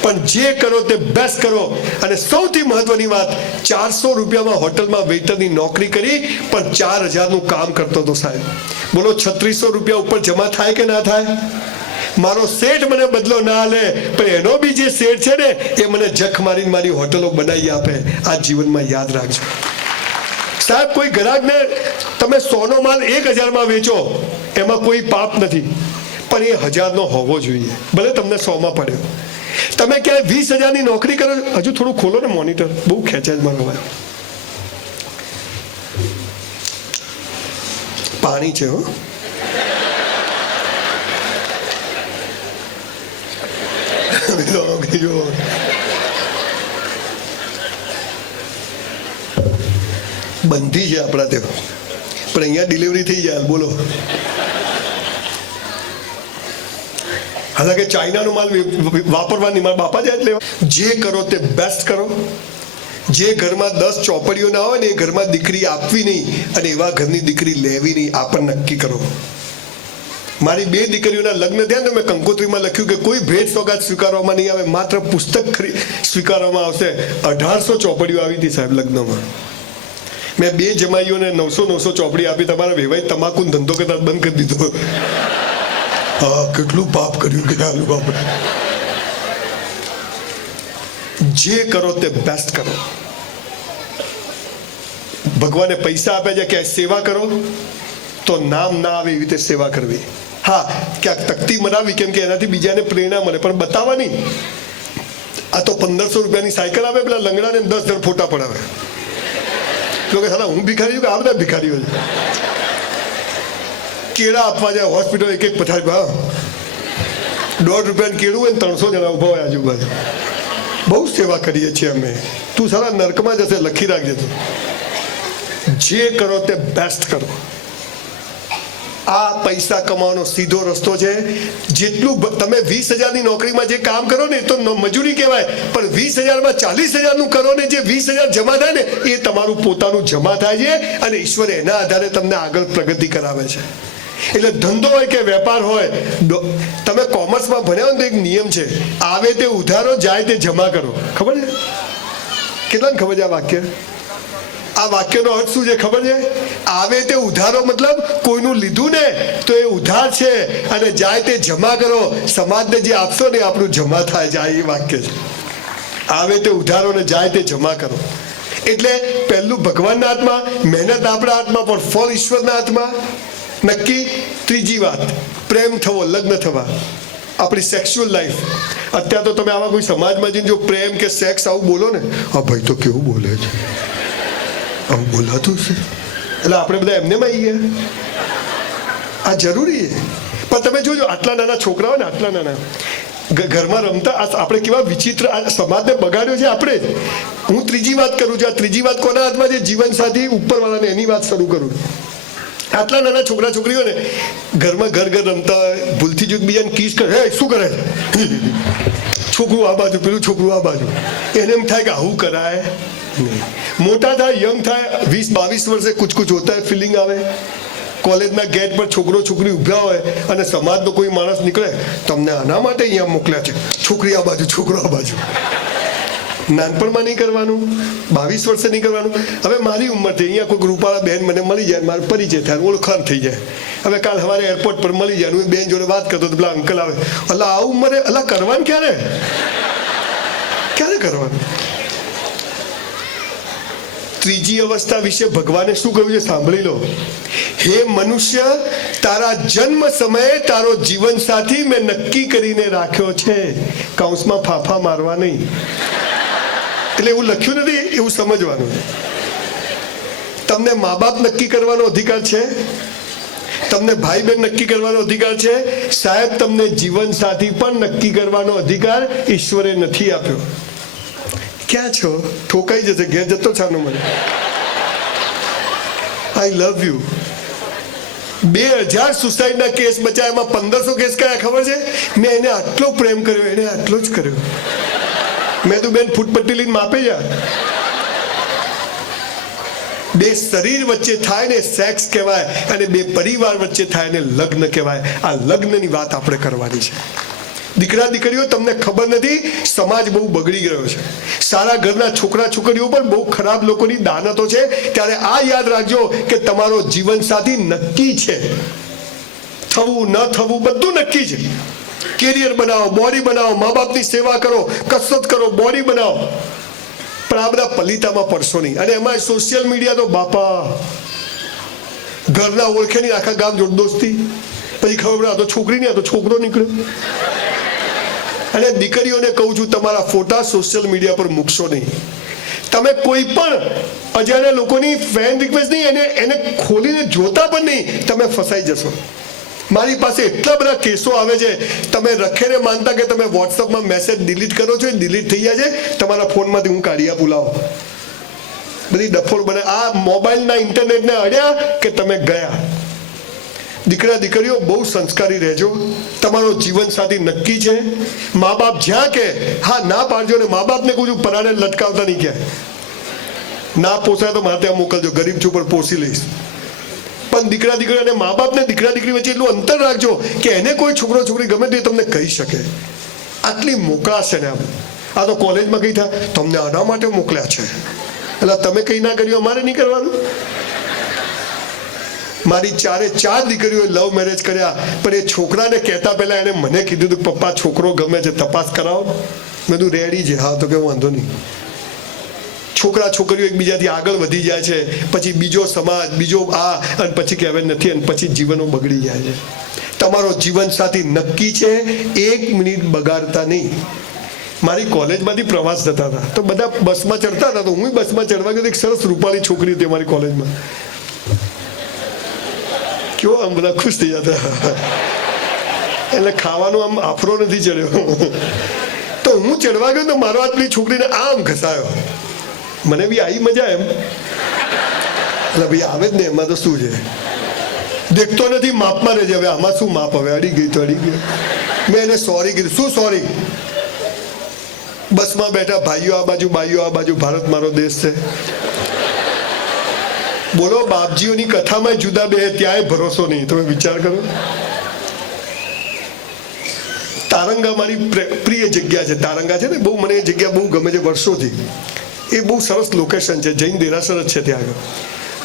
પણ જે કરો તે બેસ્ટ કરો. અને સૌથી મહત્વની વાત, 400 રૂપિયામાં હોટલમાં વેઇટરની નોકરી કરી, પણ 4000નું કામ કરતો હતો સાહેબ. બોલો 3600 રૂપિયા ઉપર જમા થાય કે ના થાય? મારો શેઠ મને બદલો ના લે, પણ એનો બી જે શેઠ છે ને એ મને જખ મારીને મારી હોટલો બનાવી આપે. આ જીવનમાં યાદ રાખજો સાહેબ. કોઈ ગ્રાહકને તમે 100નો માલ 1000માં વેચો, એમાં કોઈ પાપ નથી, પણ એ 1000નો હોવો જોઈએ, ભલે તમને 100માં પડ્યો. તમે ક્યાંય 20,000ની નોકરી કરો, હજુ થોડું ખોલો ને મોનિટર, બહુ ખેંચે જ મારો ભાઈ. પાણી છે હો. બંધી છે આપણા ત્યાં, પણ અહીંયા ડિલિવરી થઈ જાય. બોલો હાલાકે ચાઇનાનો માલ વાપરવાની મારા બાપા જાય એટલે જે કરો તે બેસ્ટ કરો. જે ઘરમાં 10 ચોપડીઓ ના હોય ને એ ઘરમાં દીકરી આપવી નહીં અને એવા ઘરની દીકરી લેવી નહીં. આ પણ નક્કી કરો. મારી 2 દીકરીઓના લગ્ન થયા તો મેં કંકોત્રીમાં લખ્યું કે કોઈ ભેટ સોગાત સ્વીકારવામાં નહીં આવે, માત્ર પુસ્તક સ્વીકારવામાં આવશે. 1800 ચોપડીઓ આવી હતી સાહેબ લગ્નમાં. મેં 2 જમાઈઓને 900 ચોપડી આપી. તમારા વેવાઈ તમાકુનો ધંધો કરતા બંધ કરી દીધો. હા, કેટલું પાપ કર્યું કે આલુ આપણે. જે કરો તે બેસ્ટ કરો. ભગવાને પૈસા આપ્યા છે કે સેવા કરો તો નામ ના આવે એવી રીતે સેવા કરવી. હા, ક્યાંક તકતી મરાવી, કેમ કે એનાથી બીજાને પ્રેરણા મળે, પણ બતાવવાની. આ તો 1500 રૂપિયાની સાયકલ આવે, પેલા લંગડાને 10 જણ ફોટા પડાવે. તો કે સાલા હું ભિખારી છું કે આ બધા ભિખારીઓ છે. કેળા આપવા જાય હોસ્પિટલ, એક પથારી, હા, ₹1.5 કેળું હોય ને 300 જણા ઉભા હોય આજુબાજુ. બહુ સેવા કરીએ છીએ અમે. તું સારા નર્કમાં જશે, લખી રાખજે. તું જે કરો તે બેસ્ટ કરો. આ પૈસા કમાવાનો સીધો રસ્તો છે. જેટલું તમે 20,000ની નોકરીમાં જે કામ કરો ને એ તો મજૂરી કહેવાય, પણ 20,000માં 40,000નું કરો ને જે 20,000 જમા થાય ને એ તમારું પોતાનું જમા થાય છે અને ઈશ્વર એના આધારે તમને આગળ પ્રગતિ કરાવે છે. એટલે ધંધો હોય કે વેપાર હોય, તમે કોમર્સમાં ભણ્યા હોય તો એક નિયમ છે, આવે તે ઉધારો, જાય તે જમા કરો. ખબર છે? કેટલાને ખબર છે આ વાક્ય? આ વાક્યનો અર્થ શું છે ખબર છે? આવે તે ઉધારો મતલબ કોઈનું લીધું ને તો એ ઉધાર છે, અને જાય તે જમા કરો, સમાજને જે આપશો ને આપણું જમા થાય જાય. એ વાક્ય છે. આવે તે ઉધારો ને જાય તે જમા કરો. એટલે પહેલું ભગવાનના હાથમાં, મહેનત આપણા હાથમાં, પણ ફળ ઈશ્વરના હાથમાં. નક્કી. ત્રીજી વાત, પ્રેમ થવો, લગ્ન થવા. આપણી સેક્સ્યુઅલ લાઈફ. અત્યારે તો તમે આવા કોઈ સમાજમાં જઈને જો પ્રેમ કે સેક્સ આવું બોલો ને, હા ભાઈ તો કેવું બોલે છે, આવું બોલાતું છે, એટલે આપણે બધા એમને માં આવી ગયા. આ જરૂરી છે. પણ તમે જોજો, આટલા નાના છોકરાઓ ને, આટલા નાના ઘરમાં રમતા, આપણે કેવા વિચિત્ર સમાજને બગાડ્યો છે આપણે જ. હું ત્રીજી વાત કરું છું. આ ત્રીજી વાત કોના હાથમાં છે? જીવનસાથી ઉપરવાળાને. એની વાત શરૂ કરું. આટલા નાના છોકરા છોકરીઓને ઘરમાં ઘર રમતા હોય, ભૂલથી જો બીજાને કિસ કરે, હે શું કરે છોકરું આ બાજુ, પેલું છોકરું આ બાજુ. એને એમ થાય કે આવું કરાય નહીં. મોટા થાય, યંગ થાય, 20-22 વર્ષે કુછ હોતા હોય, ફિલિંગ આવે. કોલેજના ગેટ પર છોકરો છોકરી ઉભ્યા હોય અને સમાજનો કોઈ માણસ નીકળે, તમને આના માટે અહીંયા મોકલ્યા છે, છોકરી આ બાજુ, છોકરો આ બાજુ. નાનપણમાં નહીં કરવાનું, 22 વર્ષે નહીં કરવાનું. હવે મારી ઉંમર થઈ, અહીંયા કોઈ રૂપાળા બેન મને મળી જાય, મારો પરિચય થાય, ઓળખાણ થઈ જાય. હવે કાલ સવારે એરપોર્ટ પર મળી જાય, હું બેન જોડે વાત કરતો તો પેલા અંકલ આવે, અલા આ ઉંમરે અલા કરવાનું ક્યારે કરવાનું? ત્રીજી અવસ્થા વિશે ભગવાને શું કહ્યું છે સાંભળી લો. હે મનુષ્ય, તારા જન્મ સમયે તારો જીવન સાથી મેં નક્કી કરીને રાખ્યો છે. કૌંસમાં ફાફા મારવા નહીં. એટલે એવું લખ્યું નથી, એવું સમજવાનું. તમને મા બાપ નક્કી કરવાનો અધિકાર છે, તમને ભાઈ બહેન નક્કી કરવાનો અધિકાર છે. સાહેબ, તમને જીવન સાથી પણ નક્કી કરવાનો અધિકાર ઈશ્વરે નથી આપ્યો. ક્યાં છો? ઠોકાઈ જશે, ઘેર જતો છાનો મને. આઈ લવ યુ. 2000 સુસાઇડના કેસ બચાવ્યા, એમાં 1500 કેસ કયા ખબર છે? મેં એને આટલો પ્રેમ કર્યો, એને આટલો જ કર્યો. મેં તો બેન ફૂટપટ્ટી લઈને માપે જા. 2 શરીર વચ્ચે થાય ને સેક્સ કહેવાય, અને 2 પરિવાર વચ્ચે થાય ને લગ્ન કહેવાય. આ લગ્નની વાત આપણે કરવાની છે. દીકરા દીકરીઓ, તમને ખબર નથી, સમાજ બહુ બગડી ગયો છે. સારા ઘરના છોકરા છોકરીઓ પણ બહુ ખરાબ લોકોની દાનતો છે. ત્યારે આ યાદ રાખજો કે તમારો જીવન સાથી નક્કી છે. થવું ન થવું બધું નક્કી છે. કેરિયર બનાવો, બોડી બનાવો, મા બાપની સેવા કરો, કસરત કરો, બોડી બનાવો, પણ આ બધા પલીતામાં પડશો નહીં. અને એમાં સોશિયલ મીડિયા તો બાપા, ઘરના ઓળખે નહીં, આખા ગામ જોડ દોસ્તી, પછી ખબર પડે આ તો છોકરી નહીં, આ તો છોકરો નીકળ્યો. અને દીકરીઓને કહું છું, તમારા ફોટા સોશિયલ મીડિયા પર મૂકશો નહીં. તમે કોઈ પણ અજાણ્યા લોકોની ફ્રેન્ડ રિક્વેસ્ટ નહીં, એને ખોલીને જોતા પણ નહીં, તમે ફસાઈ જશો. મારી પાસે એટલા બધા કેસો આવે છે. તમે રખેને માનતા કે તમે વોટ્સઅપમાં મેસેજ ડિલીટ કરો છો, ડિલીટ થઈ જાય છે તમારા ફોનમાંથી. હું કાઢી આપું, લાવો. બધી ડફોડ બને. આ મોબાઈલના ઇન્ટરનેટને અડ્યા કે તમે ગયા. દીકરા દીકરીઓ બહુ સંસ્કારી રહેજો. તમારો જીવનસાથી નક્કી છે. મા બાપ જ્યાં કે હા ના પાડજો, ને મા બાપને કહું છું પરાણે લટકાવતા નહીં ક્યાંય. ના પોસાય તો મારે ત્યાં મોકલજો, ગરીબ છું પણ પોસી લઈશ. પણ દીકરા દીકરી અને મા બાપને દીકરા દીકરી વચ્ચે એટલું અંતર રાખજો કે એને કોઈ છોકરો છોકરી ગમે તો એ તમને કહી શકે. આટલી મોકળાશ છે ને આ તો કોલેજમાં કઈ થાય તમને આના માટે મોકલ્યા છે, એટલે તમે કઈ ના કર્યું અમારે નહીં કરવાનું. મારી 4 દીકરીઓએ લવ મેરેજ કર્યા, પણ એ છોકરાને કહેતા પહેલા એને મને કીધું હતું પપ્પા છોકરો ગમે છે, તપાસ કરાવો. મેં તું રેડી છે? હા. તો કે વાંધો નહીં. છોકરા છોકરીઓ એકબીજાથી આગળ વધી જાય છે, પછી બીજો સમાજ, બીજો આ, અને પછી કહેવાય નથી, અને પછી જીવનો બગડી જાય છે. તમારો જીવન સાથી નક્કી છે, 1 મિનિટ બગાડતા નહીં. મારી કોલેજમાંથી પ્રવાસ જતા હતા તો બધા બસમાં ચડતા હતા, તો હું બસમાં ચડવા ગયો. એક સરસ રૂપાળી છોકરી હતી અમારી કોલેજમાં. કેવો આમ બધા ખુશ થઈ જતા, એટલે ખાવાનો આમ આફરો નથી ચડ્યો. તો હું ચડવા ગયો તો મારો હાથ પેલી છોકરીને આમ ઘસાયો. મને બી આવી મજા એમ, એટલે ભાઈ આવે જ ને, એમાં તો શું છે, દેખતો નથી, માપમાં રહેજે. હવે આમાં શું માપ, હવે અડી ગઈ તો અડી ગઈ. મેં એને સોરી કીધું. શું સોરી? બસમાં બેઠા ભાઈઓ આ બાજુ, બાઈઓ આ બાજુ, ભારત મારો દેશ છે. બોલો, બાપજીઓની કથામાં જુદા બે, ત્યાંય ભરોસો નહીં. તમે વિચાર કરો. તારંગા મારી પ્રિય જગ્યા છે. તારંગા છે ને, બહુ મને એ જગ્યા બહુ ગમે છે વર્ષોથી. એ બહુ સરસ લોકેશન છે, જૈન દેરાસર જ છે ત્યાં આગળ.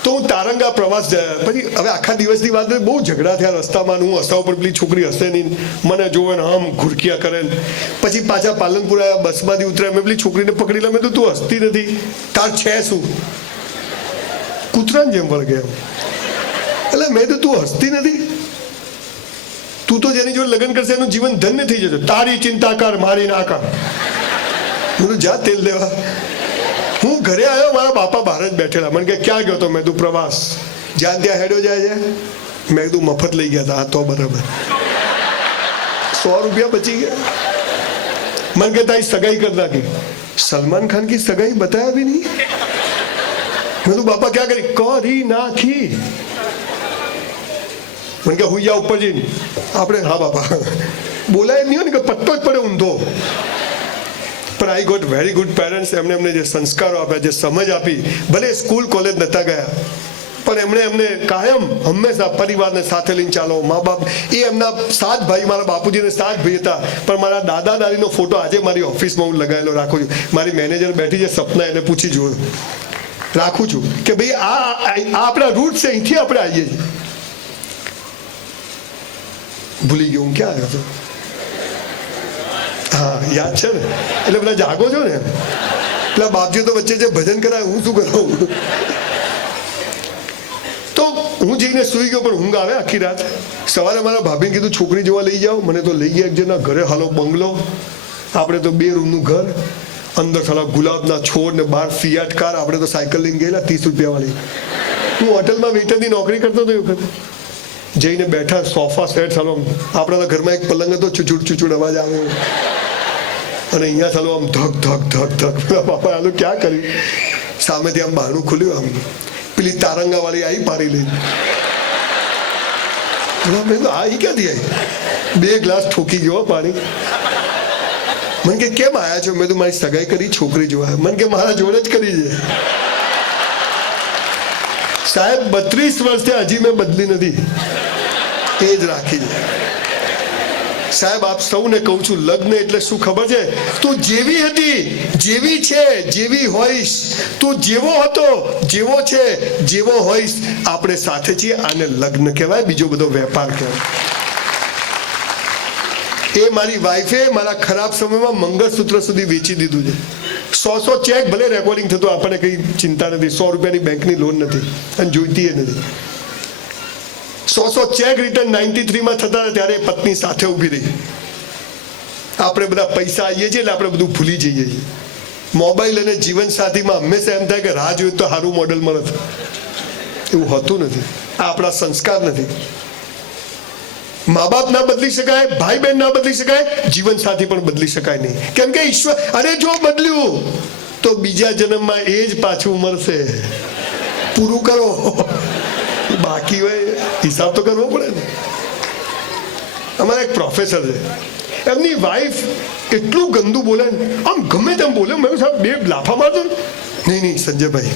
તો હું તારંગા પ્રવાસ ગયા. પછી હવે આખા દિવસની વાત, બહુ ઝઘડા થયા રસ્તામાં. હું હસતા ઉપર પેલી છોકરી હસે નહીં, મને જોવે ને આમ ઘુરકિયા કરે. પછી પાછા પાલનપુર આવ્યા, બસમાંથી ઉતર્યા. મેં પેલી છોકરીને પકડી લે. મેં તો તું હસતી નથી, તાર છે શું? કૂતરાની જેમ વળગે એમ. એટલે મેં તો તું હસતી નથી, તું તો જેની જોડે લગ્ન કરશે એનું જીવન ધન્ય થઈ જશે. તારી ચિંતા કર, મારી ના કર. હું જા તેલ લેવા. હું ઘરે આવ્યો, મારા બાપા બહાર જ બેઠેલા. મને કે ક્યાં ગયો તો? મેં તું પ્રવાસ. જ્યાં ત્યાં હેડ્યો જાય છે. મેં કીધું મફત લઈ ગયા હતા. હા તો બરાબર, 100 રૂપિયા બચી ગયા. મને કે તારી સગાઈ કરી નાખી. સલમાન ખાન કી સગાઈ બતાયા ભી નહીં. મેં તું બાપા ક્યાં કરી નાખી. મને કે હું જા ઉપર જઈને આપણે. હા બાપા, બોલાય નહીં હોય ને કે પટ્ટો જ પડે ઊંધો. પણ I got very good parents. એમને જે સંસ્કારો આપ્યા, જે સમજ આપી. ભલે સ્કૂલ કોલેજ નતા ગયા, પણ એમને કાયમ હંમેશા પરિવારને સાથે લઈને ચાલો. મા બાપ એ એમના 7 ભાઈ, મારા બાપુજીને 7 ભાઈ હતા, પણ મારા દાદા દાદીનો ફોટો આજે મારી ઓફિસમાં હું લગાવેલો રાખું છું. મારી મેનેજર બેઠી છે સપના, એને પૂછી જોયું રાખું છું કે ભાઈ આ આપણા રૂટ છે, અહીંથી આપણે આવીએ છીએ. ભૂલી ગયો હું ક્યાં આવ્યો હતો. હા યાદ છે ને. એટલે પેલા જાગો છો ને, પેલા બાપજી તો વચ્ચે જે ભજન કરાય, હું શું કરું. તો હું જઈને સુઈ ગયો, પણ ઊંઘ આવે આખી રાત. સવારે મારા ભાભીને કીધું છોકરી જોવા લઈ જાઓ. મને તો લઈ ગયા એક જણના ઘરે. હાલો બંગલો, આપણે તો 2 રૂમનું ઘર, અંદર સાલા ગુલાબના છોડ ને બહાર ફિયાટ કાર. આપણે તો સાયકલ લઈને ગયેલા 30 રૂપિયા વાળી. હું હોટલમાં વેઇટરની નોકરી કરતો હતો એ વખતે. જઈને બેઠા, સોફા સેટ સાલો. આપણા ઘરમાં એક પલંગ હતો, ચૂચુડ અવાજ આવે, અને અહીંયા ચાલો આમ ધક ધક ધક ધક. બાપા આલો ક્યાં કર્યું. સામેથી આમ બહારનું ખુલ્યું, આમ પેલી તારંગા વાળી આવી પારી લઈ. આ ક્યાંથી આવી? 2 ગ્લાસ ઠોકી ગયો પાણી. મને કે કેમ આયા છો? મેં તો મારી સગાઈ કરી, છોકરી જોવા. મને કે મારા જોડે જ કરી છે સાહેબ. 32 વર્ષથી હજી મેં બદલી નથી, એ જ રાખી છે સાહેબ. આપ સૌને કહું છું, લગ્ન એટલે શું ખબર છે? તું જેવી હતી, જેવી છે, જેવી હોઈશ. તું જેવો હતો, જેવો છે, જેવો હોઈશ. આપણે સાથે છીએ. આને લગ્ન કહેવાય, બીજો બધો વેપાર કહેવાય. એ મારી વાઈફે મારા ખરાબ સમયમાં મંગળસૂત્ર સુધી વેચી દીધું છે. 100 ચેક, ભલે રેકોર્ડિંગ થતું, આપણને કઈ ચિંતા નથી. 100 રૂપિયાની બેંકની લોન નથી, અને જોઈતી એ નથી. 100 ચેક રિટર્ન 93માં થતા ત્યારે પત્ની સાથે ઊભી રહી. આપણે બધા પૈસા આવીએ છીએ એટલે આપણે બધું ભૂલી જઈએ છીએ. મોબાઈલ અને જીવન સાથીમાં હંમેશા એમ થાય કે રાહ જોયું તો સારું મોડલ મળે. એવું હોતું નથી. આ આપણા સંસ્કાર નથી. મા બાપ ના બદલી શકાય, ભાઈ બહેન ના બદલી શકાય, જીવન સાથી પણ બદલી શકાય નહીં. કેમ કે ઈશ્વર, અને જો બદલ્યું તો બીજા જન્મમાં એ જ પાછું મળશે. પૂરું કરો. બાકી હોય હિસાબ તો કરવો પડે ને. અમારા એક પ્રોફેસર છે, એમની વાઈફ એટલું ગંદુ બોલે ને, આમ ગમે તેમ બોલે. મેં સાહેબ બે લાફા મારતો ને. નહીં સંજયભાઈ,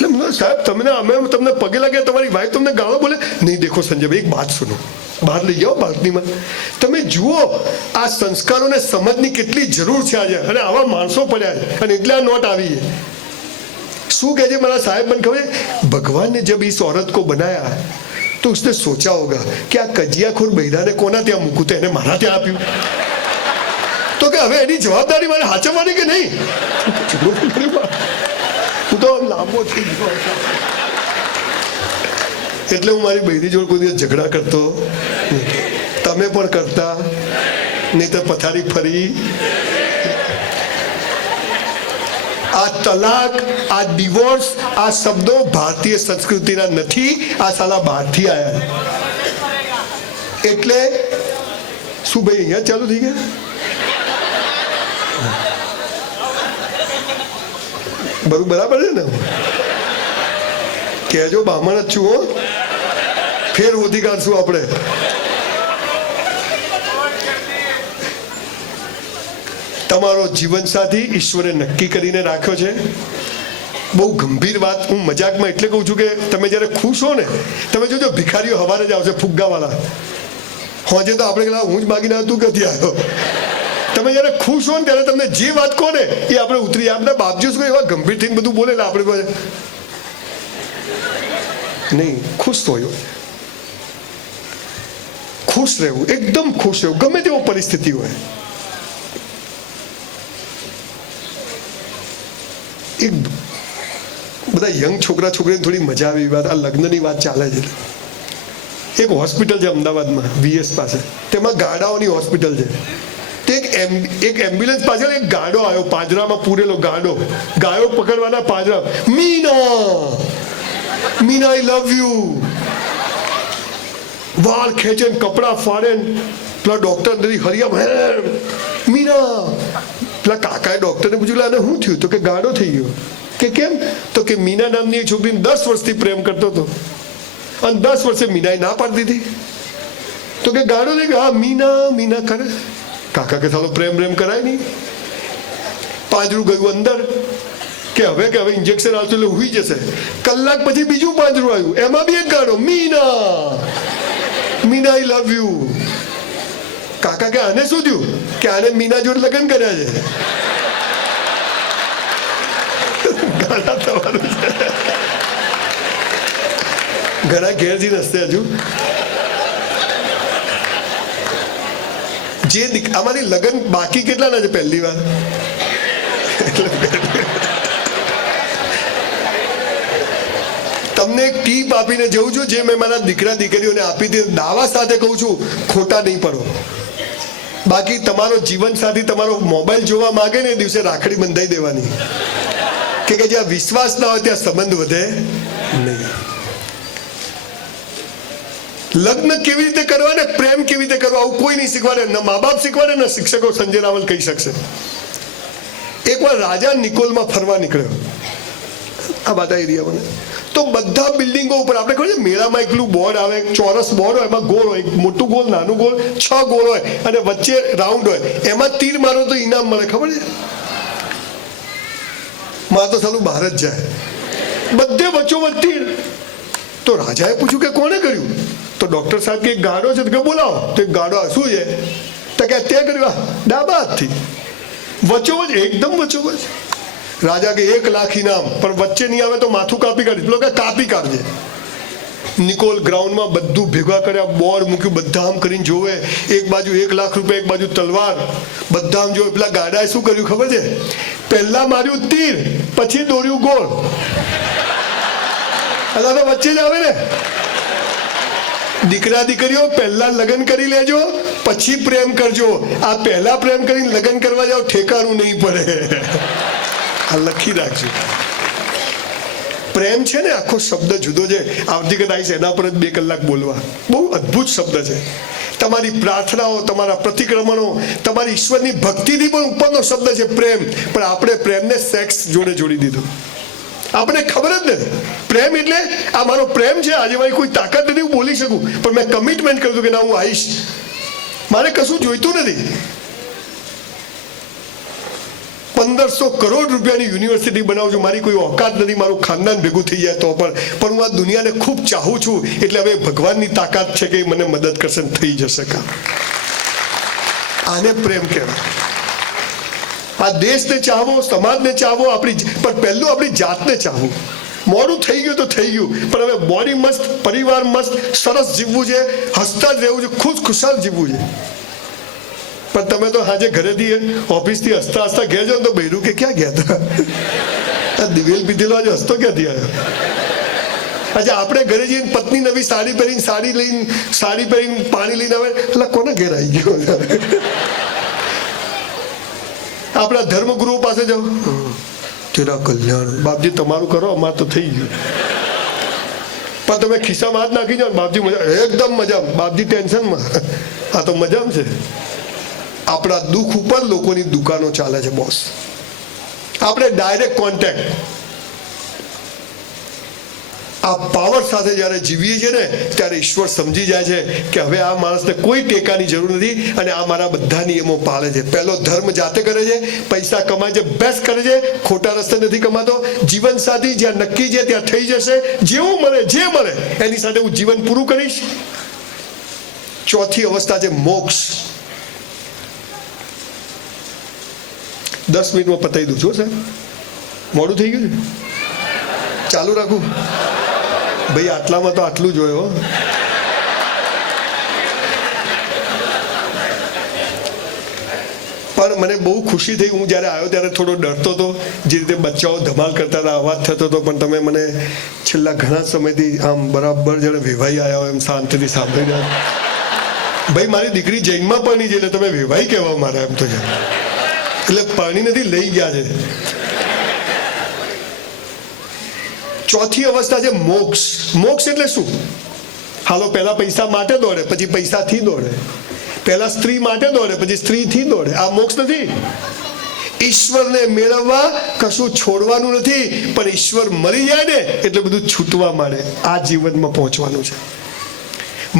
એટલે સાહેબ તમને અમે તમને પગે લાગ્યા, તમારી વાઈફ તમને ગાળો બોલે. નહીં દેખો સંજયભાઈ, એક વાત સુનો, બહાર લઈ જાઓ બાલ્કનીમાં, તમે જુઓ આ સંસ્કારોને સમજની કેટલી જરૂર છે આજે, અને આવા માણસો પડ્યા છે, અને એટલે આ નોટ આવી છે. શું કહે છે મારા સાહેબ, મને ખબર है, भगवान ने जब इस औरत को बनाया तो उसने सोचा होगा कि આ કજિયાખોર બૈરાને કોના ત્યાં મૂકું, તો એને મારા ત્યાં આપ્યું. તો કે હવે એની જવાબદારી મારે હાચવવાની કે નહીં. હું તો લાંબો થઈ ગયો, એટલે હું મારી બૈરી જોડે કોઈ દિવસ ઝઘડા કરતો નથી. તમે પણ કરતા નહીં તો પથારી ફરી. આ તલાક, આ ડિવોર્સ, આ શબ્દો ભારતીય સંસ્કૃતિના નથી, આ સાલા બહારથી આવ્યા. એટલે શું ભાઈ અહીંયા ચાલુ થઈ ગયા? બધું બરાબર છે ને? કહેજો બામણ જ છું હો, ફેર હોધી કાઢશું આપણે. તમારો જીવનસાથી ઈશ્વરે નક્કી કરીને રાખ્યો છે. બહુ ગંભીર વાત, હું મજાકમાં એટલે કહું છું કે તમે જ્યારે ખુશ હો ને, તમે જોજો ભિખારીઓ હવારે જ આવશે, ફુગ્ગાવાળા. હોજે તો આપણે હું જ માગીને તું ક્યાંથી આવ્યો. તમે જ્યારે ખુશ હો ને ત્યારે તમને જે વાત કહો ને એ આપણે ઉતરી. આપણે બાપજી શું એવા ગંભીર થઈને બધું બોલે ને આપણે કહે નહીં. ખુશ થયો, ખુશ રહેવું, એકદમ ખુશ રહેવું, ગમે તેવો પરિસ્થિતિ હોય. એક બધા યંગ છોકરા છોકરીને થોડી મજા આવે એવી વાત, આ લગ્નની વાત ચાલે છે. એક હોસ્પિટલ છે અમદાવાદમાં VS પાસે, તેમાં ગાડાઓની હોસ્પિટલ છે. તે એક એમ્બ્યુલન્સ પાછળ એક ગાડો આવ્યો, પાંજરામાં પૂરેલો ગાડો, ગાયો પકડવાના પાંજરા. મીના, મીના આઈ લવ યુ. વાળ ખેંચે, કપડા ફાડે. પેલા ડોક્ટર હરિયા, મીના. પેલા કાકાએ ડોક્ટરને પૂછ્યું, આને શું થયું? તો કે ગાડો થઈ ગયો. કે કેમ? તો કે મીના નામની એક છોકરીને 10 વર્ષથી પ્રેમ કરતો હતો, અને 10 વર્ષે મીનાએ ના પાડી દીધી. તો કે ગાડો થઈ ગયો. હા, મીના મીના કરે. કાકા કે સાલો પ્રેમ કરાય નહીં. પાંજરું ગયું અંદર, કે હવે ઇન્જેક્શન આવતું એટલે હુઈ જશે. કલાક પછી બીજું પાંજરું આવ્યું, એમાં બી એક ગાડો, મીના, મીના આઈ લવ યુ. કાકા કે આને શું થયું? કે આને મીના જોડે લગ્ન કર્યા છે. ઘણા ઘેરજી હસતે હજુ. જે અમારી લગ્ન બાકી કેટલા ના છે પહેલી વાર? તમને એક ટીપ આપીને જઉં છું, જે મેં મારા દીકરા દીકરીઓને આપી હતી. દાવા સાથે કહું છું, ખોટા નહીં પડો. બાકી તમારો જીવન સાથી તમારો મોબાઈલ જોવા માંગે ને એ દિવસે રાખડી બંધાઈ દેવાની, કે જ્યાં વિશ્વાસ ના હોય ત્યાં સંબંધ વધે નહીં. લગ્ન કેવી રીતે કરવા ને પ્રેમ કેવી રીતે કરવા, આવું કોઈ નહીં શીખવાડે. ન મા બાપ શીખવાડે, ન શિક્ષકો. સંજય રાવલ કહી શકશે. એકવાર રાજા નિકોલમાં ફરવા નીકળ્યો, આ બધા એરિયામાં. તો બધા બિલ્ડિંગો ઉપર આપણે ખબર છે, મેળામાં એકલું બોર્ડ આવે, ચોરસ બોર્ડ હોય, એમાં ગોળ હોય, મોટું ગોળ, નાનું ગોળ, 6 ગોળ હોય, અને વચ્ચે રાઉન્ડ હોય. એમાં તીર મારો તો ઇનામ મળે. ખબર છે? મારે તો સાલું બહાર જ જાય, બધે વચ્ચોવચ્ચ તીર. તો રાજાએ પૂછ્યું કે કોને કર્યું? તો ડોક્ટર સાહેબ કે ગાડો છે. તો કે બોલાવો. તો એક ગાડો શું છે? તો કે તે કર્યું ડાબા હાથથી, વચ્ચોવચ્ચ, એકદમ વચ્ચોવચ્ચ. રાજા કે 1 લાખ ઇનામ, પણ વચ્ચે નહીં આવે તો માથું કાપી કાઢીશ. પેલો કે કાપી કાઢજે. નિકોલ ગ્રાઉન્ડમાં બધું ભેગા કર્યા, બોર્ડ મૂક્યું, બધા આમ કરીને જોવે. એક બાજુ 1 લાખ રૂપિયા, એક બાજુ તલવાર, બધા આમ જોવે. પેલા ગાડાએ શું કર્યું ખબર છે? પહેલા માર્યું તીર, પછી દોર્યું ગોળ. અલા તો વચ્ચે જ આવે ને. દીકરા દીકરીઓ, પહેલા લગ્ન કરી લેજો, પછી પ્રેમ કરજો. આ પહેલા પ્રેમ કરીને લગ્ન કરવા જાઓ, ઠેકાણું નહીં પડે. આ લખી રાખજો. પ્રેમ છે ને, આખો શબ્દ જુદો છે. આવતીકાલે આવીશ એના પર જ 2 કલાક બોલવા. બહુ અદ્ભુત શબ્દ છે. તમારી પ્રાર્થનાઓ, તમારા પ્રતિક્રમણો, તમારી ઈશ્વરની ભક્તિથી પણ ઉપરનો શબ્દ છે પ્રેમ. પણ આપણે પ્રેમને સેક્સ જોડે જોડી દીધો. આપણને ખબર જ નથી. પ્રેમ એટલે આ મારો પ્રેમ છે, આજે મારી કોઈ તાકાત નથી હું બોલી શકું, પણ મેં કમિટમેન્ટ કર્યું કે ના હું આવીશ, મારે કશું જોઈતું નથી. 1500 કરોડ રૂપિયાની યુનિવર્સિટી બનાવું છું, મારી કોઈ ઓકાત નથી, મારું ખાનદાન ભેગું થઈ જાય તો પણ હું આ દુનિયાને ખૂબ ચાહું છું, એટલે હવે ભગવાનની તાકાત છે કે મને મદદ કરશે, થઈ જશે કામ. આને પ્રેમ કહેવાય. આ દેશને ચાહવો, સમાજને ચાહવો, પણ પહેલું આપણી જાતને ચાહવું. મોડું થઈ ગયું તો થઈ ગયું, પણ હવે બોડી મસ્ત, પરિવાર મસ્ત, સરસ જીવવું છે, હસતા જ રહેવું છે, ખુશખુશાલ જીવવું છે. પણ તમે તો આજે ઘરેથી ઓફિસથી હસતા હસતા ઘેર જાઓ તો બૈરું કે ક્યાં ગયા હતા, દિવેલ પીધેલો આજે હસતો ક્યાંથી આવ્યો. આજે આપણે ઘરે જઈને પત્ની નવી સાડી પહેરીને પાણી લઈને આવે એટલે કોના ઘેર આવી ગયો. આપણા ધર્મગુરુ પાસે જાઓ, તેરા કલ્યાણ બાપજી તમારું કરો, અમાર તો થઈ ગયું. પણ તમે ખિસ્સામાં હાથ નાખી જાઓ, બાપજી મજા, એકદમ મજા, બાપજી ટેન્શનમાં, આ તો મજામાં છે. આપણા દુઃખ ઉપર લોકોની દુકાનો ચાલે છે બોસ. આપણે ડાયરેક્ટ કોન્ટેક્ટ, આ પાવર સાથે જ્યારે જીવીએ છીએ ને ત્યારે ઈશ્વર સમજી જાય છે કે હવે આ માણસને કોઈ ટેકાની જરૂર નથી અને આ મારા બધા નિયમો પાળે છે. પહેલો ધર્મ જાતે કરે છે, પૈસા કમાય છે, બેસ્ટ કરે છે, ખોટા રસ્તે નથી કમાતો. જીવન સાથી જ્યાં નક્કી છે ત્યાં થઈ જશે, જેવું મળે જે મળે એની સાથે હું જીવન પૂરું કરીશ. ચોથી અવસ્થા છે મોક્ષ. 10 મિનિટમાં પતાવી દઉં છું સાહેબ, મોડું થઈ ગયું છે, ચાલુ રાખું ભાઈ, આટલામાં તો આટલું જ હોય હો. પણ મને બહુ ખુશી થઈ, હું જ્યારે આવ્યો ત્યારે થોડો ડરતો હતો, જે રીતે બચ્ચાઓ ધમાલ કરતા હતા અવાજ થતો હતો, પણ તમે મને છેલ્લા ઘણા સમયથી આમ બરાબર જ્યારે વેવાઈ આવ્યા હોય એમ શાંતિથી સાંભળી રહ્યા. ભાઈ મારી દીકરી જૈનમાં પરણી છે એટલે તમે વેવાઈ કહેવા મારા, એમ તો છે એટલે પરણી નથી, લઈ ગયા છે. ચોથી અવસ્થા છે મોક્ષ. મોક્ષ એટલે શું? હાલો પહેલા પૈસા માટે દોડે, પછી પૈસાથી દોડે, પહેલા સ્ત્રી માટે દોડે, પછી સ્ત્રીથી દોડે. આ મોક્ષ નથી. ઈશ્વરને મેળવવા કશું છોડવાનું નથી, પણ ઈશ્વર મરી જાય ને એટલે બધું છૂટવા માંડે. આ જીવનમાં પહોંચવાનું છે.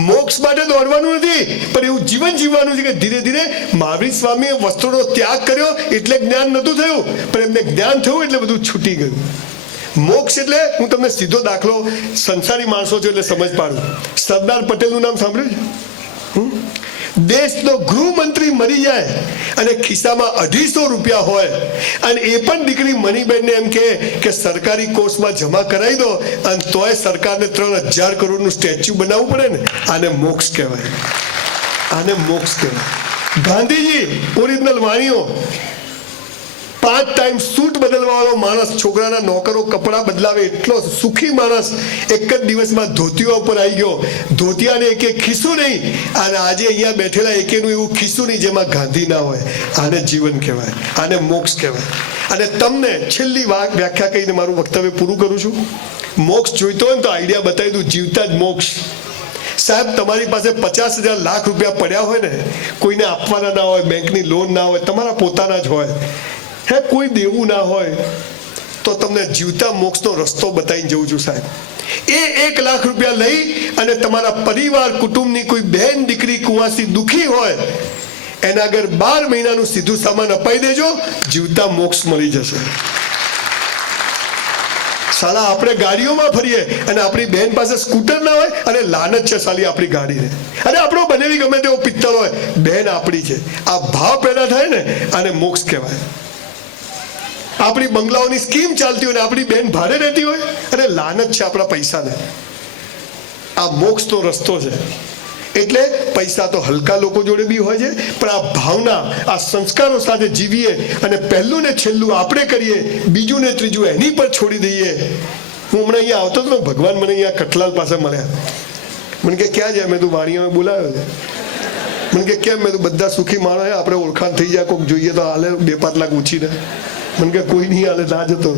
મોક્ષ માટે દોડવાનું નથી, પણ એવું જીવન જીવવાનું છે કે ધીરે ધીરે મહાવીર સ્વામીએ વસ્ત્રોનો ત્યાગ કર્યો એટલે જ્ઞાન નહોતું થયું, પણ એમને જ્ઞાન થયું એટલે બધું છૂટી ગયું. મોક્ષ એટલે, હું તમને સીધો દાખલો, સંસારી માણસો છો એટલે સમજ પાડું. સરદાર પટેલનું નામ સાંભળ્યું છે? દેશનો ગૃહમંત્રી મરી જાય અને ખિસ્સામાં 250 રૂપિયા હોય અને એ પણ દીકરી મનીબેનને એમ કે સરકારી કોર્સમાં જમા કરાવી દો, અને તોય સરકારને 3000 કરોડનું સ્ટેચ્યુ બનાવવું પડે ને, આને મોક્ષ કહેવાય. આને મોક્ષ કહેવાય. ગાંધીજી ઓરિજિનલ વાણીઓ, 5 ટાઈમ સૂટ બદલવા વાળો માણસ, છોકરાના નોકરો કપડા બદલાવે એટલો સુખી માણસ, એક જ દિવસમાં ધોતિયા ઉપર આવી ગયો. ધોતિયાને એક ખિસ્સું નહીં, અને આજે અહીંયા બેઠેલા એકેનું એવું ખિસ્સું નહીં જેમાં ગાંધી ના હોય. આને જીવન કહેવાય, આને મોક્ષ કહેવાય. અને તમને છેલ્લી વ્યાખ્યા કહીને મારું વક્તવ્ય પૂરું કરું છું. મોક્ષ જોઈતો હોય ને તો આઈડિયા બતાવી દઉં, જીવતા જ મોક્ષ. સાહેબ તમારી પાસે 50,000 લાખ રૂપિયા પડ્યા હોય ને, કોઈને આપવાના ના હોય, બેંકની લોન ના હોય, તમારા પોતાના જ હોય, હે કોઈ દેવું ના હોય, તો તમને જીવતા મોક્ષનો રસ્તો બતાવીને જઉં છું સાહેબ. એ 1 લાખ રૂપિયા લઈ અને તમારા પરિવાર કુટુંબની કોઈ બહેન દીકરી કુંવાસી દુખી હોય એના આગળ 12 મહિનાનું સીધું સામાન અપાઈ દેજો, જીવતા મોક્ષ મળી જશે. સાલા આપણે ગાડીઓમાં ફરીએ અને આપણી બહેન પાસે સ્કૂટર ના હોય અને લાનત છે સાલી આપણી ગાડીને, અને આપણો બનેવી ગમે તેવો પિત્તળ હોય, બહેન આપણી છે. આ ભાવ પેદા થાય ને, આને મોક્ષ કહેવાય. આપણી બંગલાઓની સ્કીમ ચાલતી હોય ને આપણી બેન ભાડે રહેતી હોય, અને લાનત છે આપણા પૈસાને. આ મોક્ષનો રસ્તો છે. એટલે પૈસા તો હલકા લોકો જોડે બી હોય છે, પણ આ ભાવના, આ સંસ્કારો સાથે જીવીએ અને પહેલું ને છેલ્લું આપણે કરીએ, બીજું ને ત્રીજું એની પર છોડી દઈએ. હું હમણાં અહીંયા આવતો હતો, ભગવાન મને અહીંયા કઠલાલ પાસે મળ્યા. મને કે ક્યાં જાય? મેં તું વાણીઓ બોલાવ્યો છે. મને કે કેમ? મેં તો બધા સુખી માણસ, આપણે ઓળખાણ થઈ જાય, કોઈક જોઈએ તો હાલે 2-5 લાખ ઉછીને. મને કે કોઈ નહીં હાલે, ના જતો.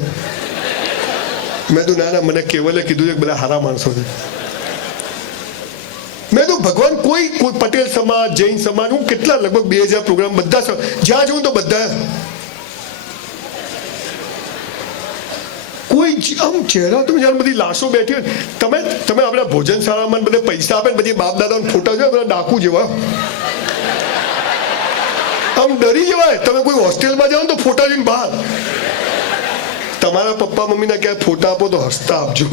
મેં તો ના, મને કેવલે કીધું છે કે બધા સારા માણસો છે. મેં તો ભગવાન કોઈ પટેલ સમાજ, જૈન સમાજ, હું કેટલા લગભગ 2000 પ્રોગ્રામ, બધા જ્યાં જઉં તો બધા, કોઈ આમ ચહેરા તમે જ્યારે બધી લાશો બેઠી હોય, તમે આપણા ભોજનશાળામાં બધે પૈસા આપે પછી બાપ દાદાનો ફોટા જોયા બધા ડાકુ જેવા, આમ ડરી જવાય. તમે કોઈ હોસ્ટેલમાં જાઓ તો ફોટા જોઈને બહાર. તમારા પપ્પા મમ્મીના ક્યાંય ફોટા આપો તો હસતા આપજો.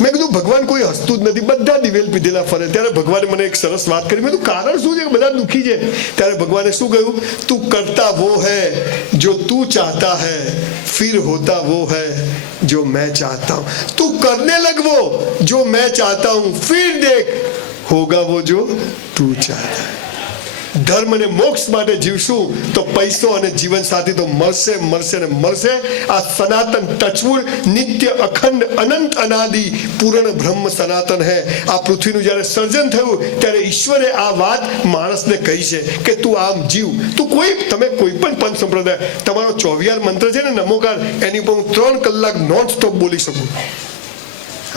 મેં કીધું ભગવાન કોઈ હસતું જ નથી, બધા દિવેલ પીધેલા ફરે. ત્યારે ભગવાને મને એક સરસ વાત કરી. મેં કીધું કારણ શું છે કે બધા દુઃખી છે? ત્યારે ભગવાને શું કહ્યું? તું કરતા વો હૈ જો તું ચાહતા હૈ, फिर होता वो है जो मैं चाहता हूं. तू करने लग वो जो मैं चाहता हूं, फिर देख होगा वो जो तू चाहता है. ધર્મ અને મોક્ષ માટે જીવશું તો પૈસો અને જીવન સાથી તો મળશે મળશે ને મળશે. આ સનાતન ટચવુડ નિત્ય અખંડ અનંત અનાદિ પૂર્ણ બ્રહ્મ સનાતન હૈ. આ પૃથ્વીનું જ્યારે સર્જન થયું ત્યારે ઈશ્વરે આ વાત માણસને કહી છે કે તું આમ જીવ. તું તમે કોઈ પણ પંચ સંપ્રદાય, તમારો 24 મંત્ર છે ને નમોકાર, એની પર હું 3 કલાક નોન સ્ટોપ બોલી શકું.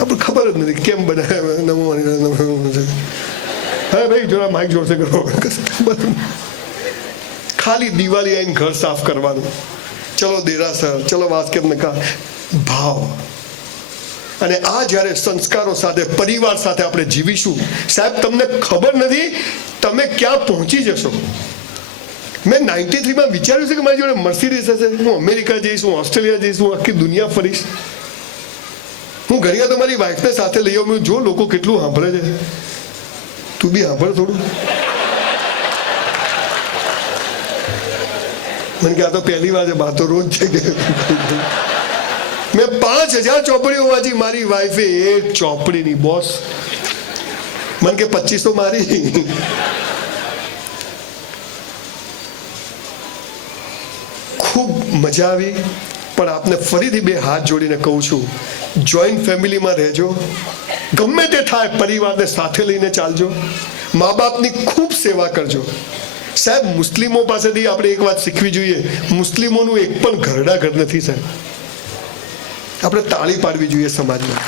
આપણે ખબર જ નથી કેમ બનાવે નમો. હા ભાઈ જોડા માઇક જોડશે કરો. ખાલી દિવાળી આવીને ઘર સાફ કરવાનું, ચલો દેરાસર, ચલો વાસ્કેત નકા, ભાવ. અને આ જ્યારે સંસ્કારો સાથે પરિવાર સાથે આપણે જીવીશું, સાહેબ તમને ખબર નથી તમે ક્યાં પહોંચી જશો. મેં 93માં વિચાર્યું છે કે મારી જોડે મર્સિડીઝ હશે, હું અમેરિકા જઈશ, હું ઓસ્ટ્રેલિયા જઈશ, હું આખી દુનિયા ફરીશ. હું ઘણી વાર તો મારી વાઈફને સાથે લઈ આવું. જો લોકો કેટલું સાંભળે છે, તું બી સાંભળ થોડું. મને કે આ તો પહેલી વાર છે, બા તો રોજ છે કે મેં 5000 ચોપડીઓ વાંચી, મારી વાઈફે એક ચોપડીની. બોસ મને કે 2500 મારી. ખૂબ મજા આવી. પણ આપને ફરીથી 2 હાથ જોડીને કહું છું, જોઈન્ટ ફેમિલીમાં રહેજો. ગમે તે થાય પરિવારને સાથે લઈને ચાલજો. મા બાપની ખૂબ સેવા કરજો. સાહેબ મુસ્લિમો પાસેથી આપણે એક વાત શીખવી જોઈએ, મુસ્લિમોનું એક પણ ઘરડા ઘર નથી સાહેબ. આપણે તાળી પાડવી જોઈએ સમાજમાં.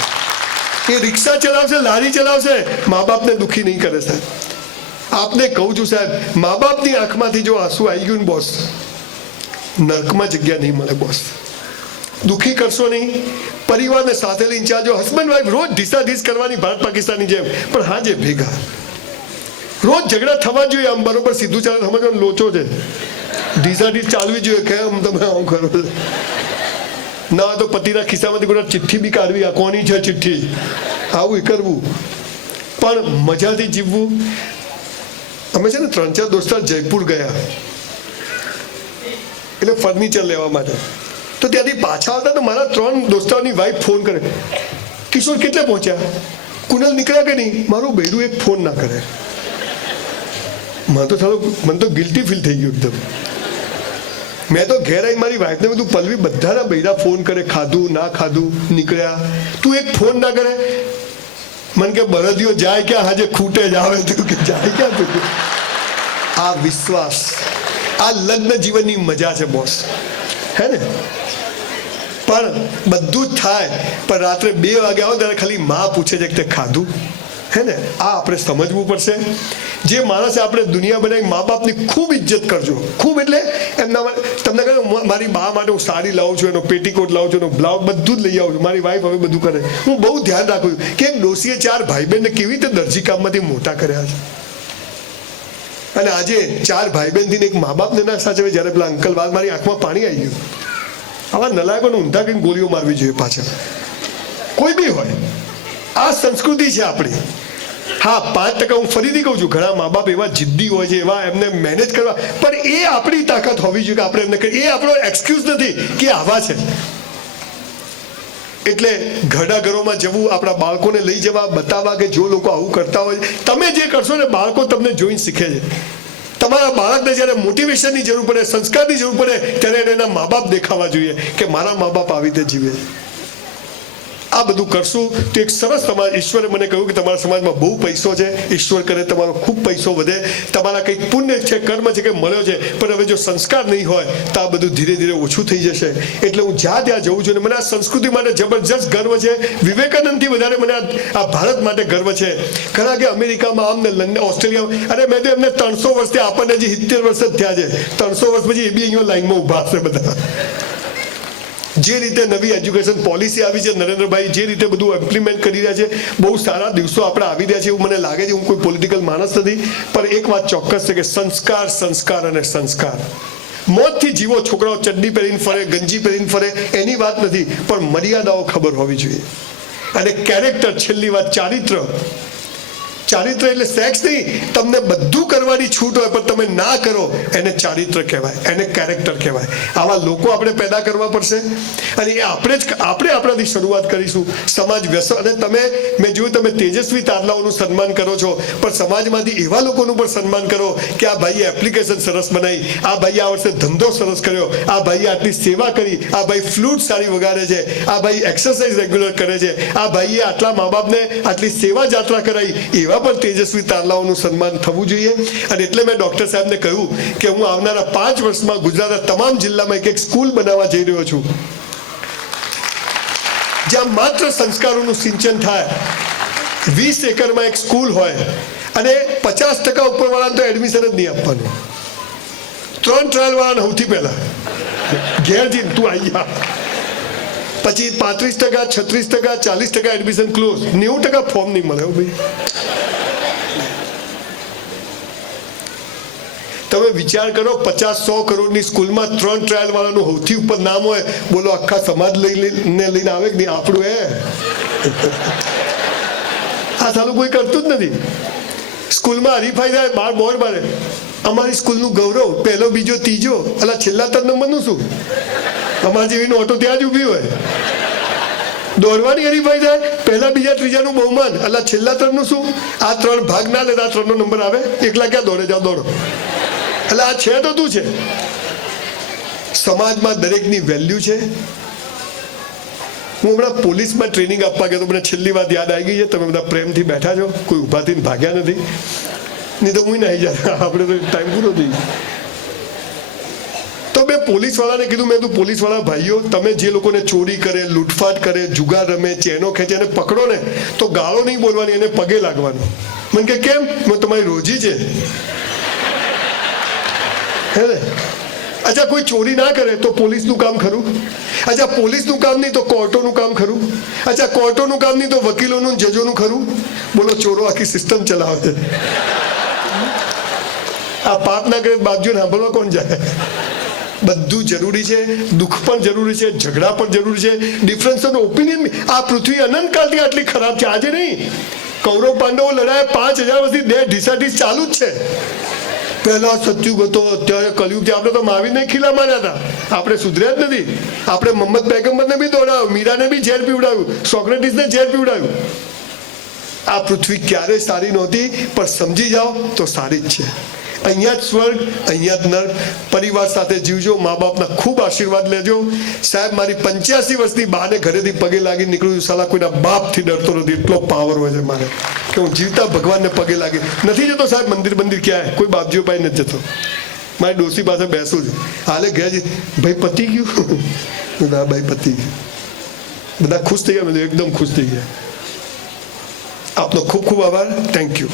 એ રિક્ષા ચલાવશે, લારી ચલાવશે, મા બાપને દુઃખી નહીં કરે સાહેબ. આપને કહું છું સાહેબ, મા બાપની આંખમાંથી જો આંસુ આવી ગયું ને બોસ, નર્કમાં જગ્યા નહીં મળે બોસ. દુઃખી કરશો નહીં, પરિવારને સાથે લઈને ચાલજો. હસબન્ડ વાઈફ રોજ ઢીસાઢીસ કરવાની ભારત પાકિસ્તાનની જેમ, પણ હાજે ભેગા. રોજ ઝઘડા થવા જોઈએ, આમ બરોબર સીધું ચાલે સમજવાનું લોચો છે. ઢીસાઢીસ ચાલવી જોઈએ. કેમ તમે આવું કરો? ના તો પતિના ખિસ્સામાંથી કોઈ ચિઠ્ઠી બી કાઢવી, આ કોની છે ચિઠ્ઠી, આવું કરવું. પણ મજાથી જીવવું. અમે છે ને 3-4 દોસ્તાર જયપુર ગયા એટલે ફર્નિચર લેવા માટે. તો ત્યાંથી પાછા આવતા તો મારા 3 દોસ્તારોની વાઈફ ફોન કરે, કિશોર કેટલે પહોંચ્યા, કુનલ નીકળ્યા કે નહીં? મારું બૈરું એક ફોન ના કરે. મને તો ગિલ્ટી ફીલ થઈ ગયું એકદમ. મેં તો ઘેર આવી મારી વાઈફને બધું, પલ્લવી બધાના બૈરા ફોન કરે, ખાધું ના ખાધું, નીકળ્યા, તું એક ફોન ના કરે. મને કે બળદિયો જાય ક્યાં, હાજે ખૂટે જ આવે. તું કે જાય ક્યાં તું? આ વિશ્વાસ, આ લગ્ન જીવનની મજા છે બોસ, હે ને? પણ બધું જ થાય, પણ રાત્રે 2 વાગે આવો ત્યારે ખાલી માં પૂછે છે કે તે ખાધું, હે ને? આ આપણે સમજવું પડશે. જે માણસે આપણે દુનિયા બનાવી, મા બાપની ખૂબ ઇજ્જત કરજો. ખૂબ એટલે એમના તમને કહ્યું, મારી બા માટે હું સાડી લાવું છું, એનો પેટીકોટ લાવું છું, એનો બ્લાઉઝ બધું જ લઈ આવું છું. મારી વાઈફ હવે બધું કરે. હું બહુ ધ્યાન રાખું છું કે એક ડોશીએ 4 ભાઈ બહેનને કેવી રીતે દરજી કામમાંથી મોટા કર્યા છે. અને આજે 4 ભાઈ બહેનથી એક મા બાપને ના સાચવે. જ્યારે પેલા અંકલ વાત, મારી આંખમાં પાણી આવી ગયું. આવા નલાયકોને ઊંધા કઈ ગોળીઓ મારવી જોઈએ પાછળ, કોઈ બી હોય. આ સંસ્કૃતિ છે આપણી. હા 5% હું ફરીથી કહું છું, ઘણા મા બાપ એવા જિદ્દી હોય છે, એવા એમને મેનેજ કરવા, પણ એ આપણી તાકાત હોવી જોઈએ કે આપણે એમને કરીએ. એ આપણો એક્સક્યુઝ નથી કે આવા છે. એટલે ઘરડા ઘરોમાં જવું, આપણા બાળકોને લઈ જવા, બતાવવા કે જો લોકો આવું કરતા હોય, તમે જે કરશો ને બાળકો તમને જોઈને શીખે છે. તમારા બાળકને જ્યારે મોટિવેશનની જરૂર પડે, સંસ્કારની જરૂર પડે, ત્યારે એના મા બાપ દેખાવા જોઈએ કે મારા મા બાપ આવી રીતે જીવે. આ બધું કરશું તો એક સરસ સમાજ, ઈશ્વરે મને કહ્યું કે તમારા સમાજમાં બહુ પૈસો છે, ઈશ્વર કરે તમારો ખૂબ પૈસો વધે, તમારા કંઈક પુણ્ય છે, કર્મ છે કે મળ્યો છે, પણ હવે જો સંસ્કાર નહીં હોય તો આ બધું ધીરે ધીરે ઓછું થઈ જશે. એટલે હું જ્યાં ત્યાં જઉં છું અને મને આ સંસ્કૃતિ માટે જબરજસ્ત ગર્વ છે. વિવેકાનંદથી વધારે મને આ ભારત માટે ગર્વ છે. ઘણા કે અમેરિકામાં આમ ને લંડન, ઓસ્ટ્રેલિયામાં, અરે મેં તો એમને 300 વર્ષથી, આપણને હજી 70 વર્ષ જ થયા છે, 300 વર્ષ પછી એ બી અહીંયા લાઈનમાં ઉભા હશે બધા. જે રીતે નવી એજ્યુકેશન પોલિસી આવી છે, નરેન્દ્રભાઈ જે રીતે બધું ઇમ્પ્લિમેન્ટ કરી રહ્યા છે, બહુ સારા દિવસો આપણે આવી રહ્યા છે એવું મને લાગે છે. હું કોઈ પોલિટિકલ માણસ નથી, પણ એક વાત ચોક્કસ છે કે સંસ્કાર, સંસ્કાર અને સંસ્કાર. મોતથી જીવો. છોકરાઓ ચડ્ડી પહેરીને ફરે, ગંજી પહેરીને ફરે, એની વાત નથી, પણ મર્યાદાઓ ખબર હોવી જોઈએ. અને કેરેક્ટર, છેલ્લી વાત, ચારિત્ર. ચારિત્ર એટલે સેક્સ નહીં, તમને બધું કરવાની છૂટ હોય પણ તમે ના કરો, એને ચારિત્ર કહેવાય, એને કેરેક્ટર કહેવાય. આવા લોકો આપણે પેદા કરવા પડશે અને એ આપણે આપણાથી શરૂઆત કરીશું. સમાજ વ્યસન, અને તમે, મેં જોયું તમે તેજસ્વી તારલાઓનું સન્માન કરો છો, પણ સમાજમાંથી એવા લોકોનું પણ સન્માન કરો કે આ ભાઈએ એપ્લિકેશન સરસ બનાવી, આ ભાઈએ આ વર્ષે ધંધો સરસ કર્યો, આ ભાઈએ આટલી સેવા કરી, આ ભાઈ ફ્લૂટ સારી વગાડે છે, આ ભાઈ એક્સરસાઇઝ રેગ્યુલર કરે છે, આ ભાઈએ આટલા મા બાપને આટલી સેવા જાત્રા કરાવી, એવા પણ તેજસ્વી તારલાઓનું સન્માન થવું જોઈએ. અને એટલે મેં ડોક્ટર સાહેબને કહ્યું કે હું આવનારા 5 વર્ષમાં ગુજરાતના તમામ જિલ્લામાં એક સ્કૂલ બનાવવા જઈ રહ્યો છું, જ્યાં માત્ર સંસ્કારોનું સિંચન થાય. 20 એકરમાં એક સ્કૂલ હોય અને 50% ઉપરવાળાને તો એડમિશન જ નહીં આપવાનું. 3 ટ્રાયલ વાળાને સૌથી પહેલા ઘેર જઈને તું આવી જા, પછી 35%, 36%, 40% એડમિશન ક્લોઝ, 90% ફોર્મ નહીં મળે. ભાઈ તમે વિચાર કરો, 50-100 કરોડની સ્કૂલમાં 3 ટ્રાયલ વાળાનું સૌથી ઉપર નામ હોય, બોલો આખા સમાજ લઈને આવે કે નહીં? આપણું આ સાલું કોઈ કરતું જ નથી. સ્કૂલમાં હરીફાઈ થાય, બાર બોર્ડ મારે, અમારી સ્કૂલનું ગૌરવ, પહેલો, બીજો, ત્રીજો, અલા છેલ્લા 3 નંબરનું શું? અમારી જેવી ઓટો ત્યાં જ ઊભી હોય. દોડવાની હરીફાઈ થાય, પહેલા, બીજા, ત્રીજાનું બહુમાન, અલા છેલ્લા 3નું શું? આ 3 ભાગ ના લેતા 3નો નંબર આવે, એકલા ક્યાં દોડે? જાઓ દોડો. એટલે આ છે તો તું છે. સમાજમાં દરેકની વેલ્યુ છે. હું હમણાં પોલીસમાં ટ્રેનિંગ આપવા ગયો તો મને છેલ્લી વાત યાદ આવી ગઈ છે. તમે બધા પ્રેમથી બેઠા છો, કોઈ ઊભા થઈને ભાગ્યા નથી, નહીં તો હું નહીં જાય, આપણે તો ટાઈમ પૂરો થઈ ગયો. તો મેં પોલીસવાળાને કીધું, મેં કીધું પોલીસવાળા ભાઈઓ, તમે જે લોકોને ચોરી કરે, લૂંટફાટ કરે, જુગાર રમે, ચેનો ખેંચે, એને પકડો ને તો ગાળો નહીં બોલવાની, એને પગે લાગવાનું. મને કે કેમ? મેં તમારી રોજી છે. અચ્છા, કોઈ ચોરી ના કરે તો પોલીસનું કામ ખરું? અચ્છા, પોલીસનું કામ નહીં તો કોર્ટોનું કામ ખરું? અચ્છા, કોર્ટોનું કામ નહીં તો વકીલોનું, જજોનું ખરું? બોલો, ચોરો આખી સિસ્ટમ ચલાવે છે. આ પાપ ના કરે બાજુ સાંભળવા કોણ જાય? બધું જરૂરી છે, દુઃખ પણ જરૂરી છે, ઝઘડા પણ જરૂરી છે, ડિફરન્સ ઓફ ઓપિનિયન. આ પૃથ્વી અનંતકાળથી આટલી ખરાબ છે, આજે નહીં. કૌરવ પાંડવો લડાયા 5000 વર્ષથી ઢીસાઢીસ ચાલુ જ છે. પહેલા સત્યુગ હતો, અત્યારે કલયુગ છે. આપણે તો મહાવીરને ખીલા માર્યા હતા, આપણે સુધર્યા જ નથી. આપણે મોહમ્મદ પૈગંબરને બી દોડાવ્યું, મીરાને બી ઝેર પીવડાવ્યું, સોક્રેટિસને ઝેર પીવડાવ્યું. આ પૃથ્વી ક્યારેય સારી નહોતી, પણ સમજી જાઓ તો સારી જ છે. અહીંયા જ સ્વર્ગ, અહીંયા જ નર્ક. પરિવાર સાથે જીવજો, મા બાપના ખૂબ આશીર્વાદ લેજો. સાહેબ, મારી 85 વર્ષની બાને ઘરેથી પગે લાગી નીકળું છું. સાલા કોઈના બાપથી ડરતો નથી, એટલો પાવર હોય છે મારે કે હું જીવતા ભગવાનને પગે લાગી નથી જતો. સાહેબ, મંદિર ક્યાંય કોઈ બાપજીઓ પાસે નથી જતો. મારી ડોસી પાસે બેસું છું, હાલે ગયા ભાઈ પતી ગયું? ના ભાઈ પતી ગયું. બધા ખુશ થઈ ગયા, એકદમ ખુશ થઈ ગયા. આપનો ખૂબ ખૂબ આભાર. Thank you.